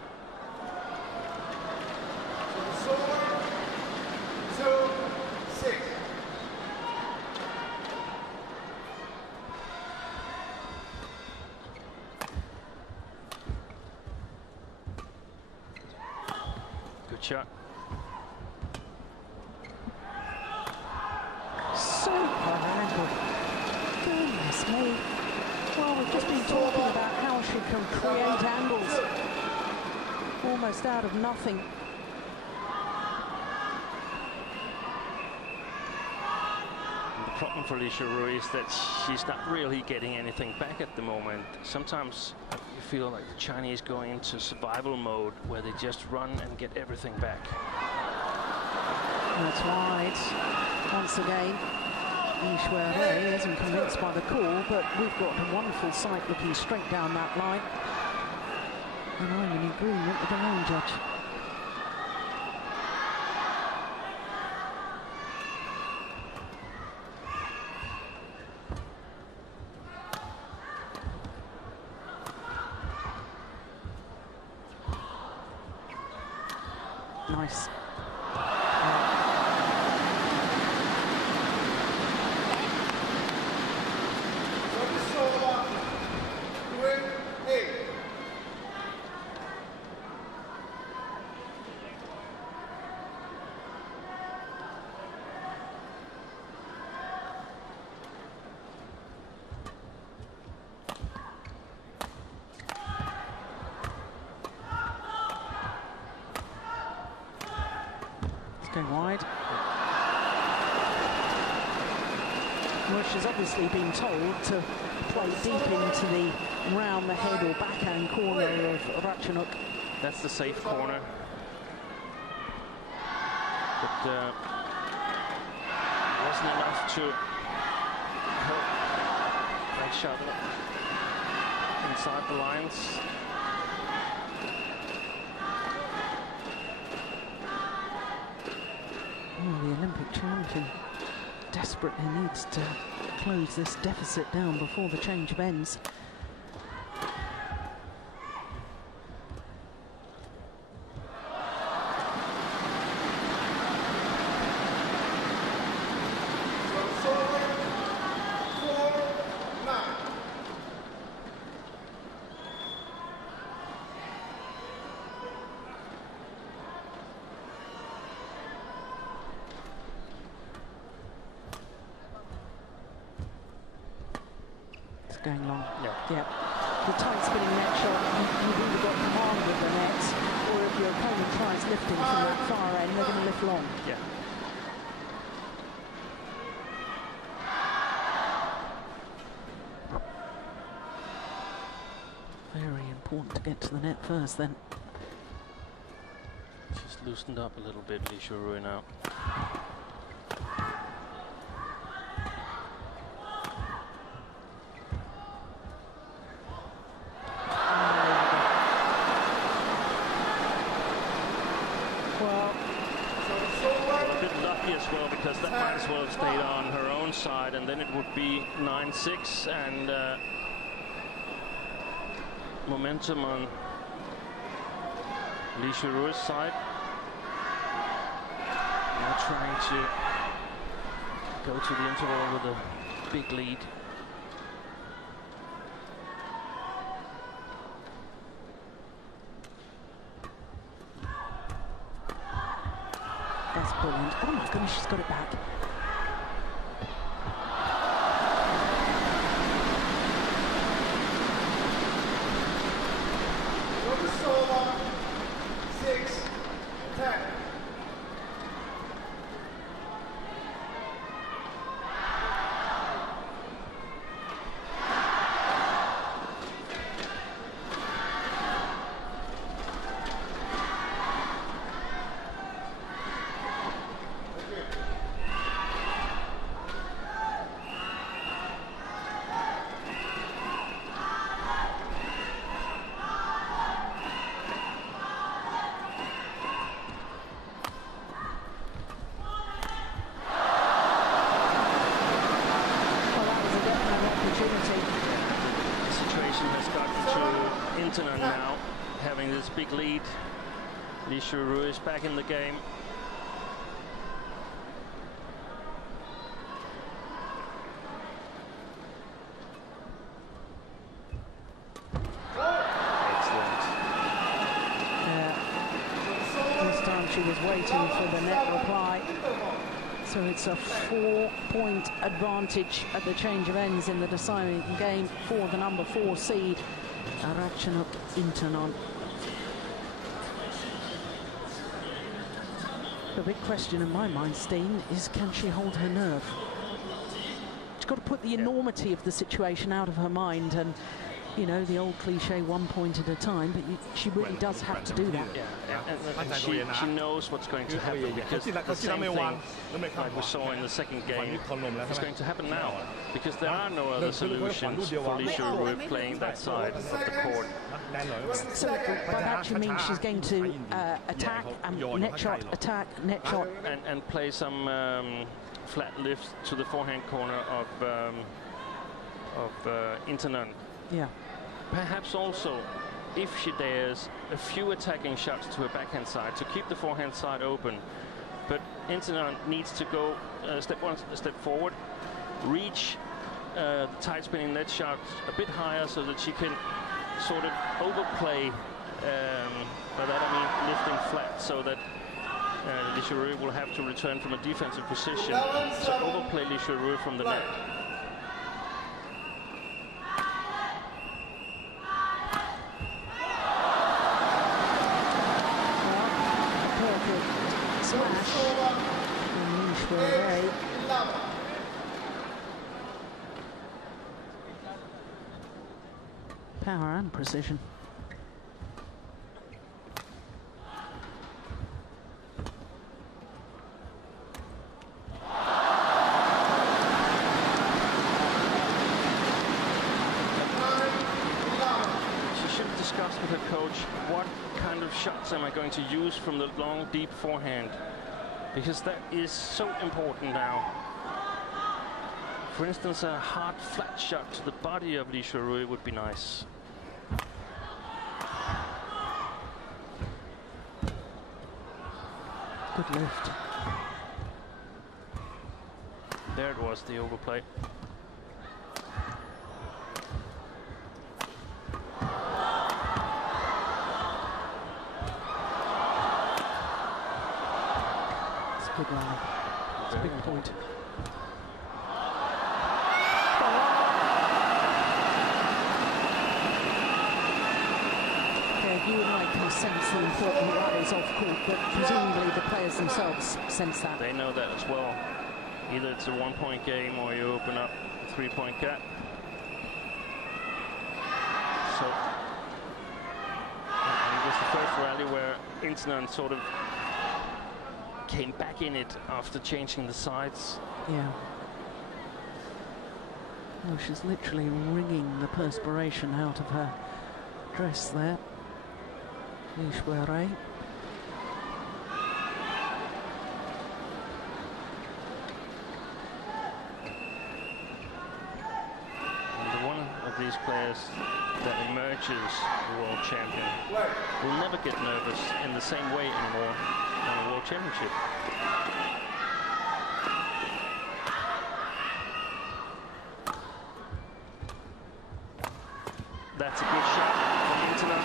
Good shot. Goodness me. Well, we've just been talking about how she can create angles almost out of nothing. And the problem for Li Shurui is that she's not really getting anything back at the moment. Sometimes you feel like the Chinese go into survival mode where they just run and get everything back. That's wide. Once again, Li Shurui isn't convinced by the call, but we've got a wonderful sight looking straight down that line. And I'm in agreement with the line judge. Nice. Going wide. Well, she's obviously been told to play deep into the round the head or backhand corner of Ratchanok. That's the safe corner. But wasn't enough to help that shot inside the lines. Well, the Olympic champion desperately needs to close this deficit down before the change of ends. Going long. Yeah. The tight spinning net shot, you've either got command of the nets, or if your opponent tries lifting from that far end, they're going to lift long. Yeah. Very important to get to the net first then. She's loosened up a little bit, Li Shuirui now. As well, because that might as well have stayed on her own side, and then it would be 9-6 and momentum on Li Shuirui's side. Now trying to go to the interval with a big lead. That's brilliant. Oh my goodness, she's got it back. Solo, 6-10. Now having this big lead. Li Shuirui is back in the game. Excellent. This time she was waiting for the net reply. So it's a 4-point advantage at the change of ends in the deciding game for the number 4 seed. Ratchanok Intanon. The big question in my mind, Steen, is can she hold her nerve? She's got to put the enormity of the situation out of her mind, and you know, the old cliche, 1 point at a time, but she really does have to do that. And she knows what's going to happen, because the same thing like we saw in the second game is going to happen now, because there are no other solutions for Li Shuirui playing that side of the court. So by that you mean she's going to attack, net shot, attack, net shot. And play some flat lifts to the forehand corner of Intanon. Yeah. Perhaps also, if she dares, a few attacking shots to her backhand side to keep the forehand side open. But Intanon needs to go step forward, reach the tight spinning net shot a bit higher so that she can sort of overplay. By that I mean lifting flat, so that Li Shuirui will have to return from a defensive position to overplay Li Shuirui from the net. Power and precision. With her coach, what kind of shots am I going to use from the long, deep forehand? Because that is so important now. For instance, a hard, flat shot to the body of Li Shuirui would be nice. Good lift. There it was, the overplay. Good rally. It's a big point. Okay, you and I can sense the important rallies off court, but presumably the players themselves sense that. They know that as well. Either it's a one-point game or you open up a three-point gap. So, and it was the first rally where Intanon sort of came back in it after changing the sides. Yeah. Oh, she's literally wringing the perspiration out of her dress there. Li Shuirui. And one of these players that emerges world champion will never get nervous in the same way anymore on a world championship. That's a good shot from Intanon.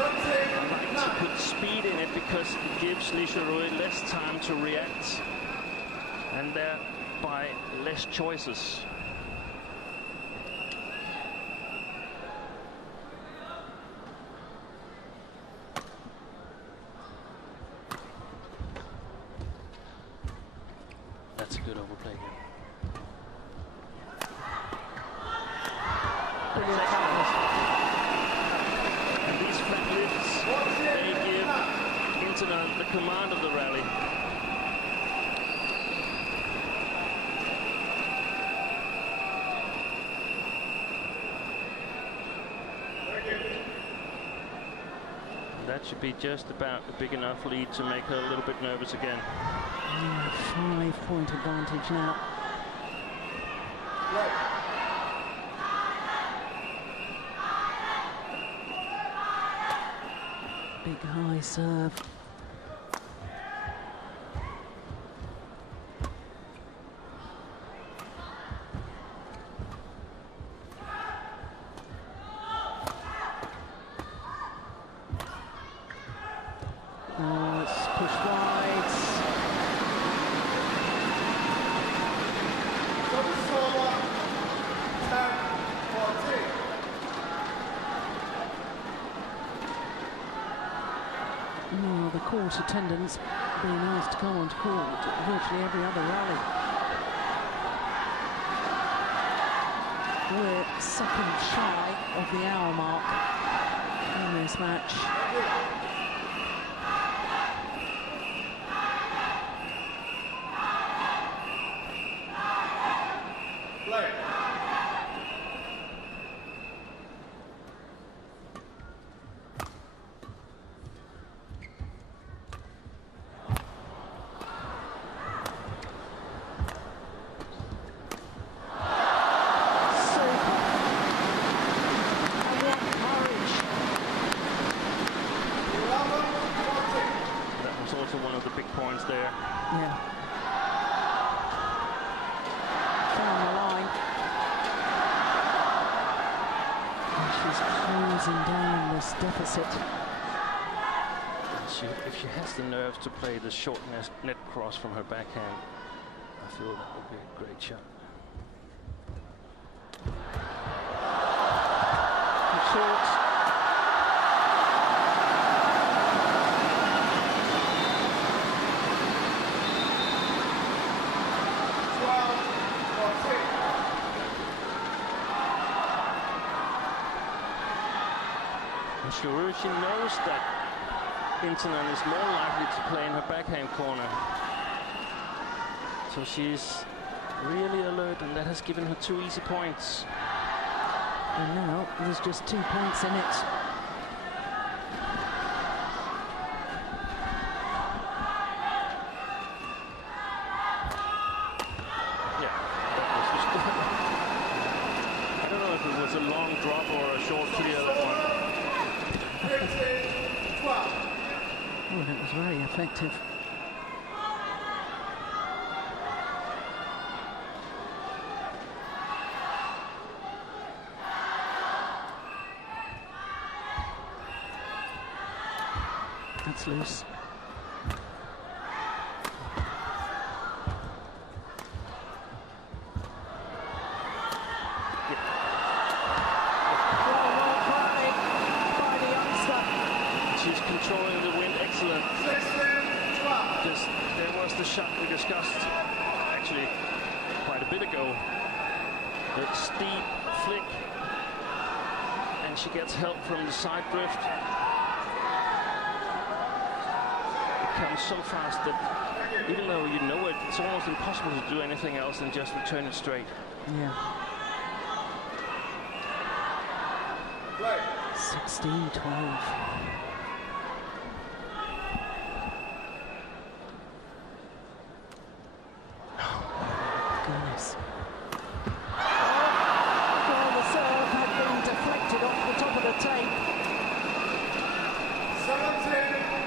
I like to put speed in it because it gives Li Shuirui less time to react and thereby less choices. That's a good overplay here. And these flat lifts, they give Intanon the command of the rally. That should be just about a big enough lead to make her a little bit nervous again. 5-point advantage now. Big high serve. Oh, it's pushed wide. Oh, the court attendants being asked to go on to court virtually every other rally. We're second shy of the hour mark in this match. One of the big points there. Yeah. Down the line. And she's closing down this deficit. If she has the nerve to play the short net cross from her backhand, I feel that would be a great shot. Short. Sure, she knows that Intanon is more likely to play in her backhand corner. So she's really alert, and that has given her 2 easy points. And now there's just 2 points in it. Yeah, that was just I don't know if it was a long drop or a short clear, that one. Oh, that was very effective. That's loose. She's controlling the wind, excellent. Just, there was the shot we discussed actually quite a bit ago. That steep flick, and she gets help from the side drift. It comes so fast that even though you know it, it's almost impossible to do anything else than just return it straight. Yeah. 16-12. Goodness. Well, the serve had been deflected off the top of the tape.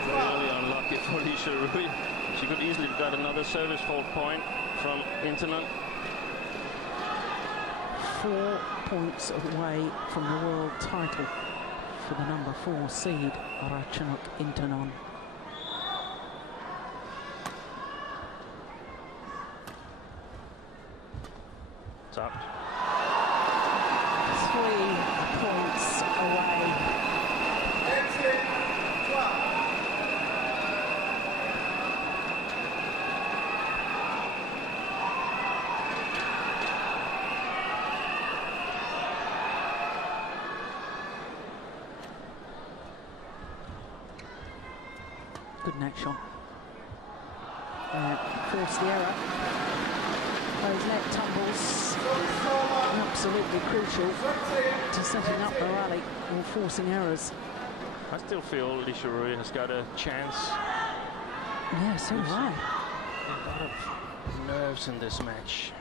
Really unlucky for Lisha Rui. She could easily have got another service fault point from Intanon. 4 points away from the world title for the number 4 seed, Ratchanok Intanon. It's up. 3 points away. Good net shot. Forced the error. Those net tumbles are absolutely crucial to setting up the rally or forcing errors. I still feel Lisha Rui has got a chance. Yeah, so do I. A lot of nerves in this match.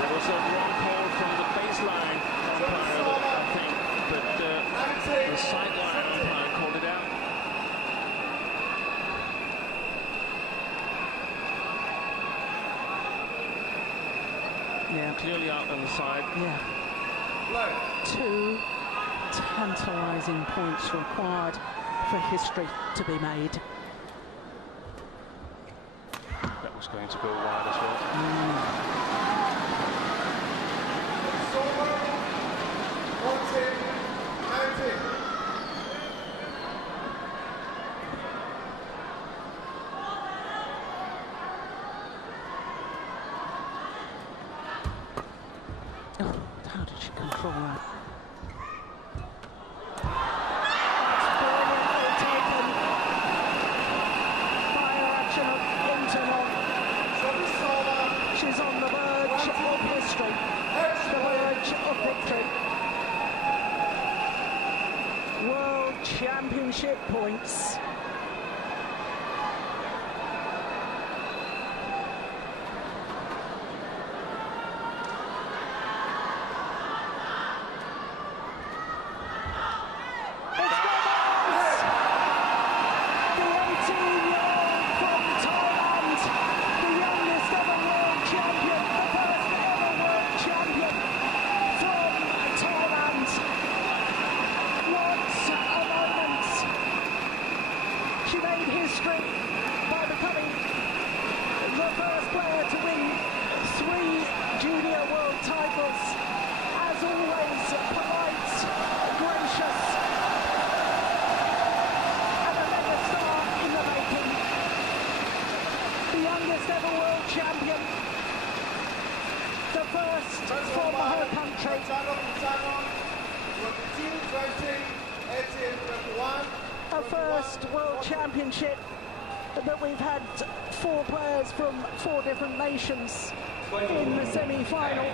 There was a wrong call from the baseline umpire, I think, but the sideline umpire called it out. Yeah. Clearly out on the side. Yeah. 2 tantalising points required for history to be made. That was going to go wide as well. Oh, how did she control that? She's on the verge of history, the verge of victory. World Championship points. youngest ever world champion, the first from her country. A first world championship that we've had 4 players from 4 different nations in the semi-final.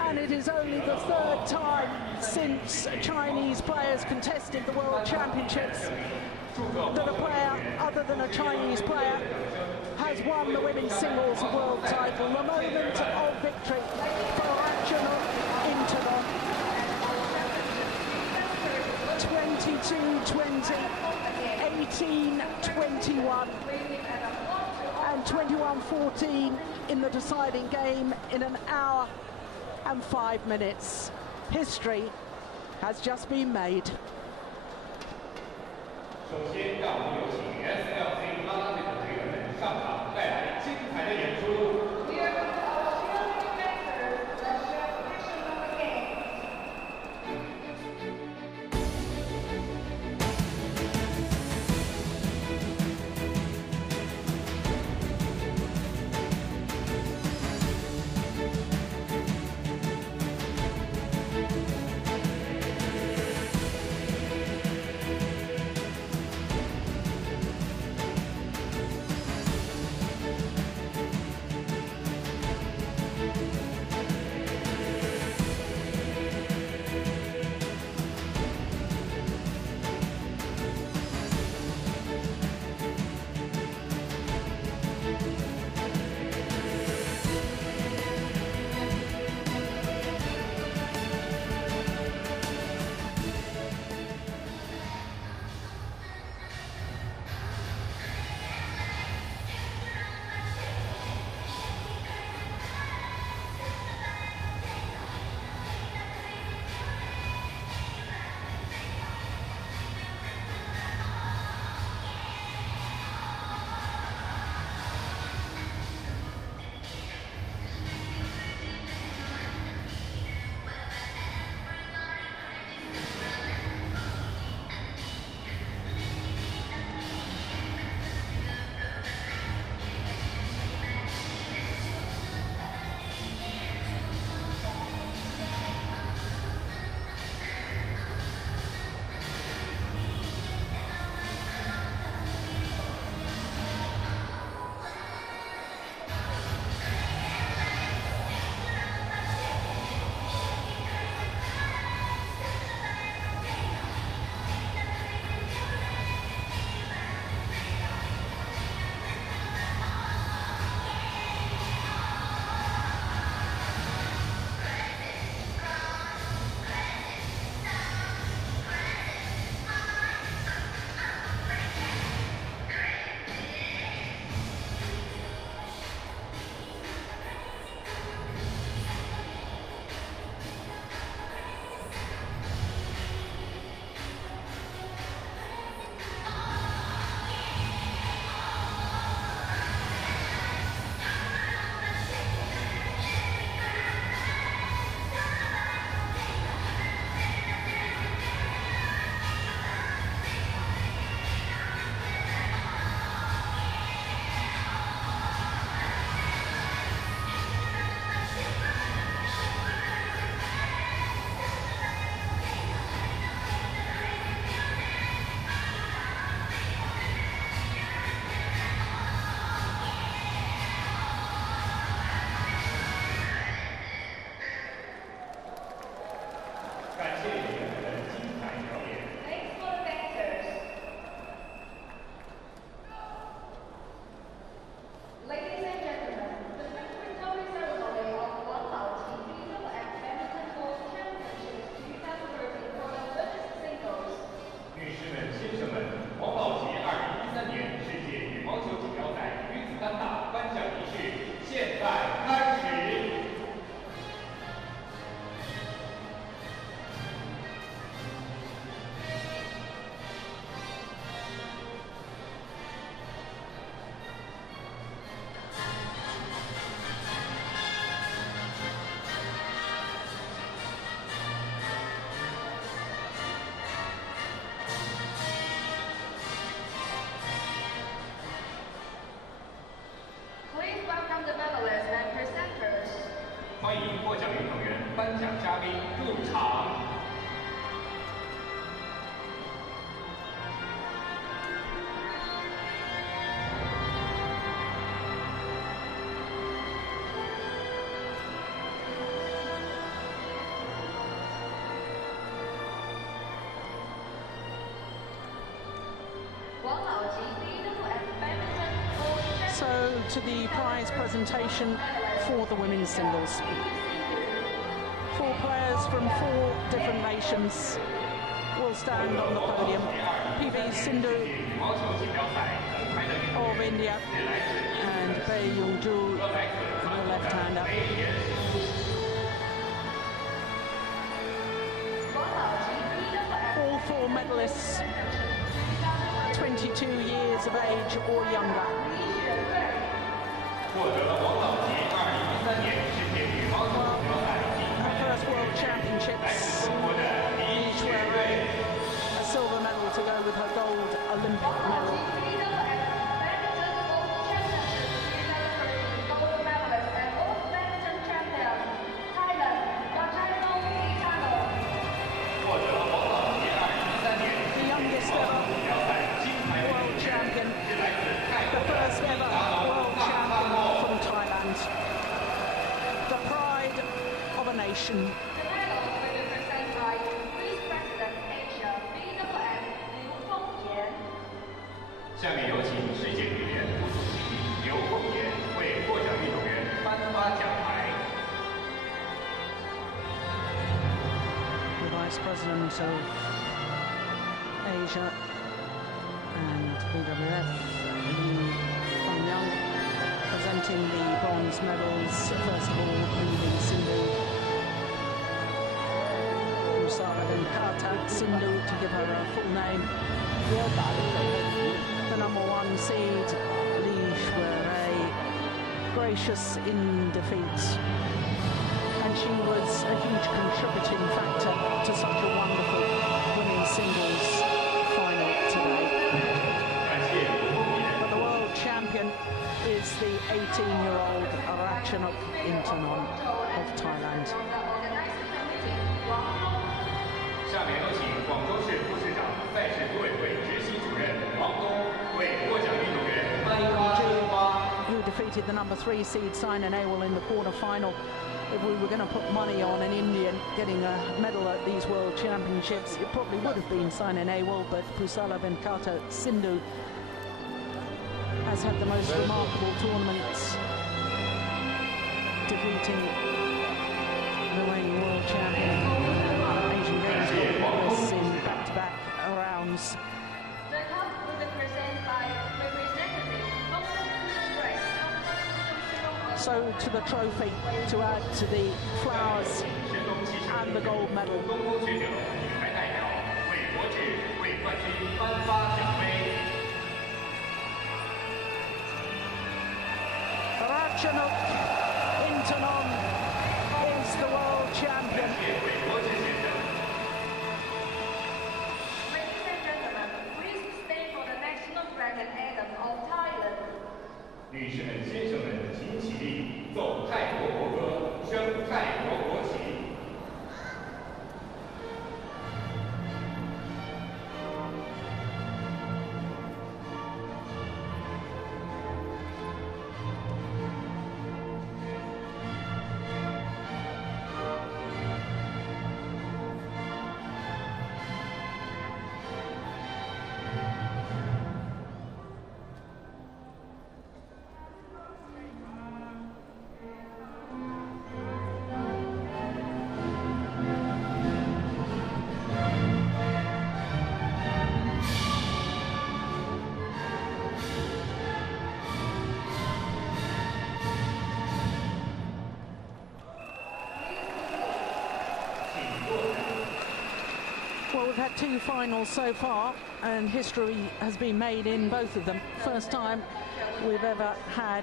And it is only the 3rd time since Chinese players contested the World Championships that a player other than a Chinese player has won the women's singles world title. The moment of victory for Ratchanon Intanon. 22-20, 18-21 and 21-14 in the deciding game in an hour and 5 minutes. History has just been made. 首先，让我们有请 SLC 啦啦队的队员们上场，带来精彩的演出。to the prize presentation for the women's singles. 4 players from 4 different nations will stand on the podium. PV Sindhu of India and Bae Young-ju, the left-hander. All 4 medalists 22 years of age or younger. Her first World Championships, each wearing a silver medal to go with her gold Olympic medal. The youngest ever world champion, the first ever world champion from Thailand, the pride of a nation. 下面有请世界羽联副主席刘凤妍为获奖运动员颁发奖牌。 The Vice President of Asia and WWF, Lee Fang-young, presenting the bronze medals. First of all, PV Sindhu, Pusara Venkata Sindhu, to give her a full name. The number 1 seed, Lee Shui-rei, gracious in defeat. And she was a huge contributing factor to such a wonderful women's singles final today. But the world champion is the 18-year-old Ratchanok Intanon of Thailand. 下面有请广州市副市长、赛事组委会执行主任王东为获奖运动员颁发鲜花。 Who defeated the number 3 seed Saina Nehwal in the quarter-final. If we were going to put money on an Indian getting a medal at these World Championships, it probably would have been Saina Nehwal, but Pusala Venkata Sindhu has had the most remarkable tournaments, defeating the reigning world champion Asian Games medalists in back-to-back rounds. So to the trophy to add to the flowers and the gold medal. Ratchanok Intanon is the world champion. Ladies and gentlemen, please stay for the national flag and anthem of Thailand. 女士们、先生们，请起立，奏泰国国歌，升泰国国旗。Well, we've had 2 finals so far, and history has been made in both of them. First time we've ever had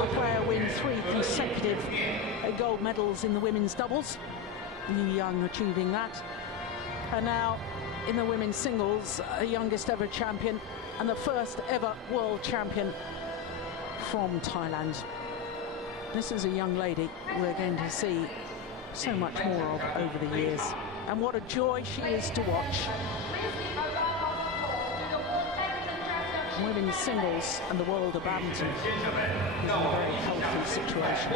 a player win 3 consecutive gold medals in the women's doubles. Yu Young achieving that. And now in the women's singles, a youngest ever champion and the first ever world champion from Thailand. This is a young lady we're going to see so much more of over the years. And what a joy she is to watch. Women's singles and the world of badminton is in a very healthy situation.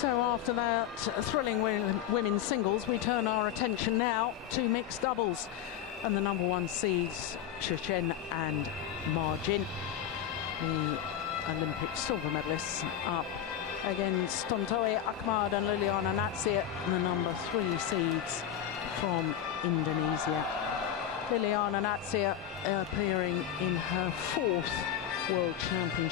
So after that thrilling women's singles, we turn our attention now to mixed doubles. And the number 1 seeds, Chechen and Margin, the Olympic silver medalists, up against Tontoe Ahmad and Liliana Natsir, the number 3 seeds from Indonesia. Liliana Natsir appearing in her 4th World Championship.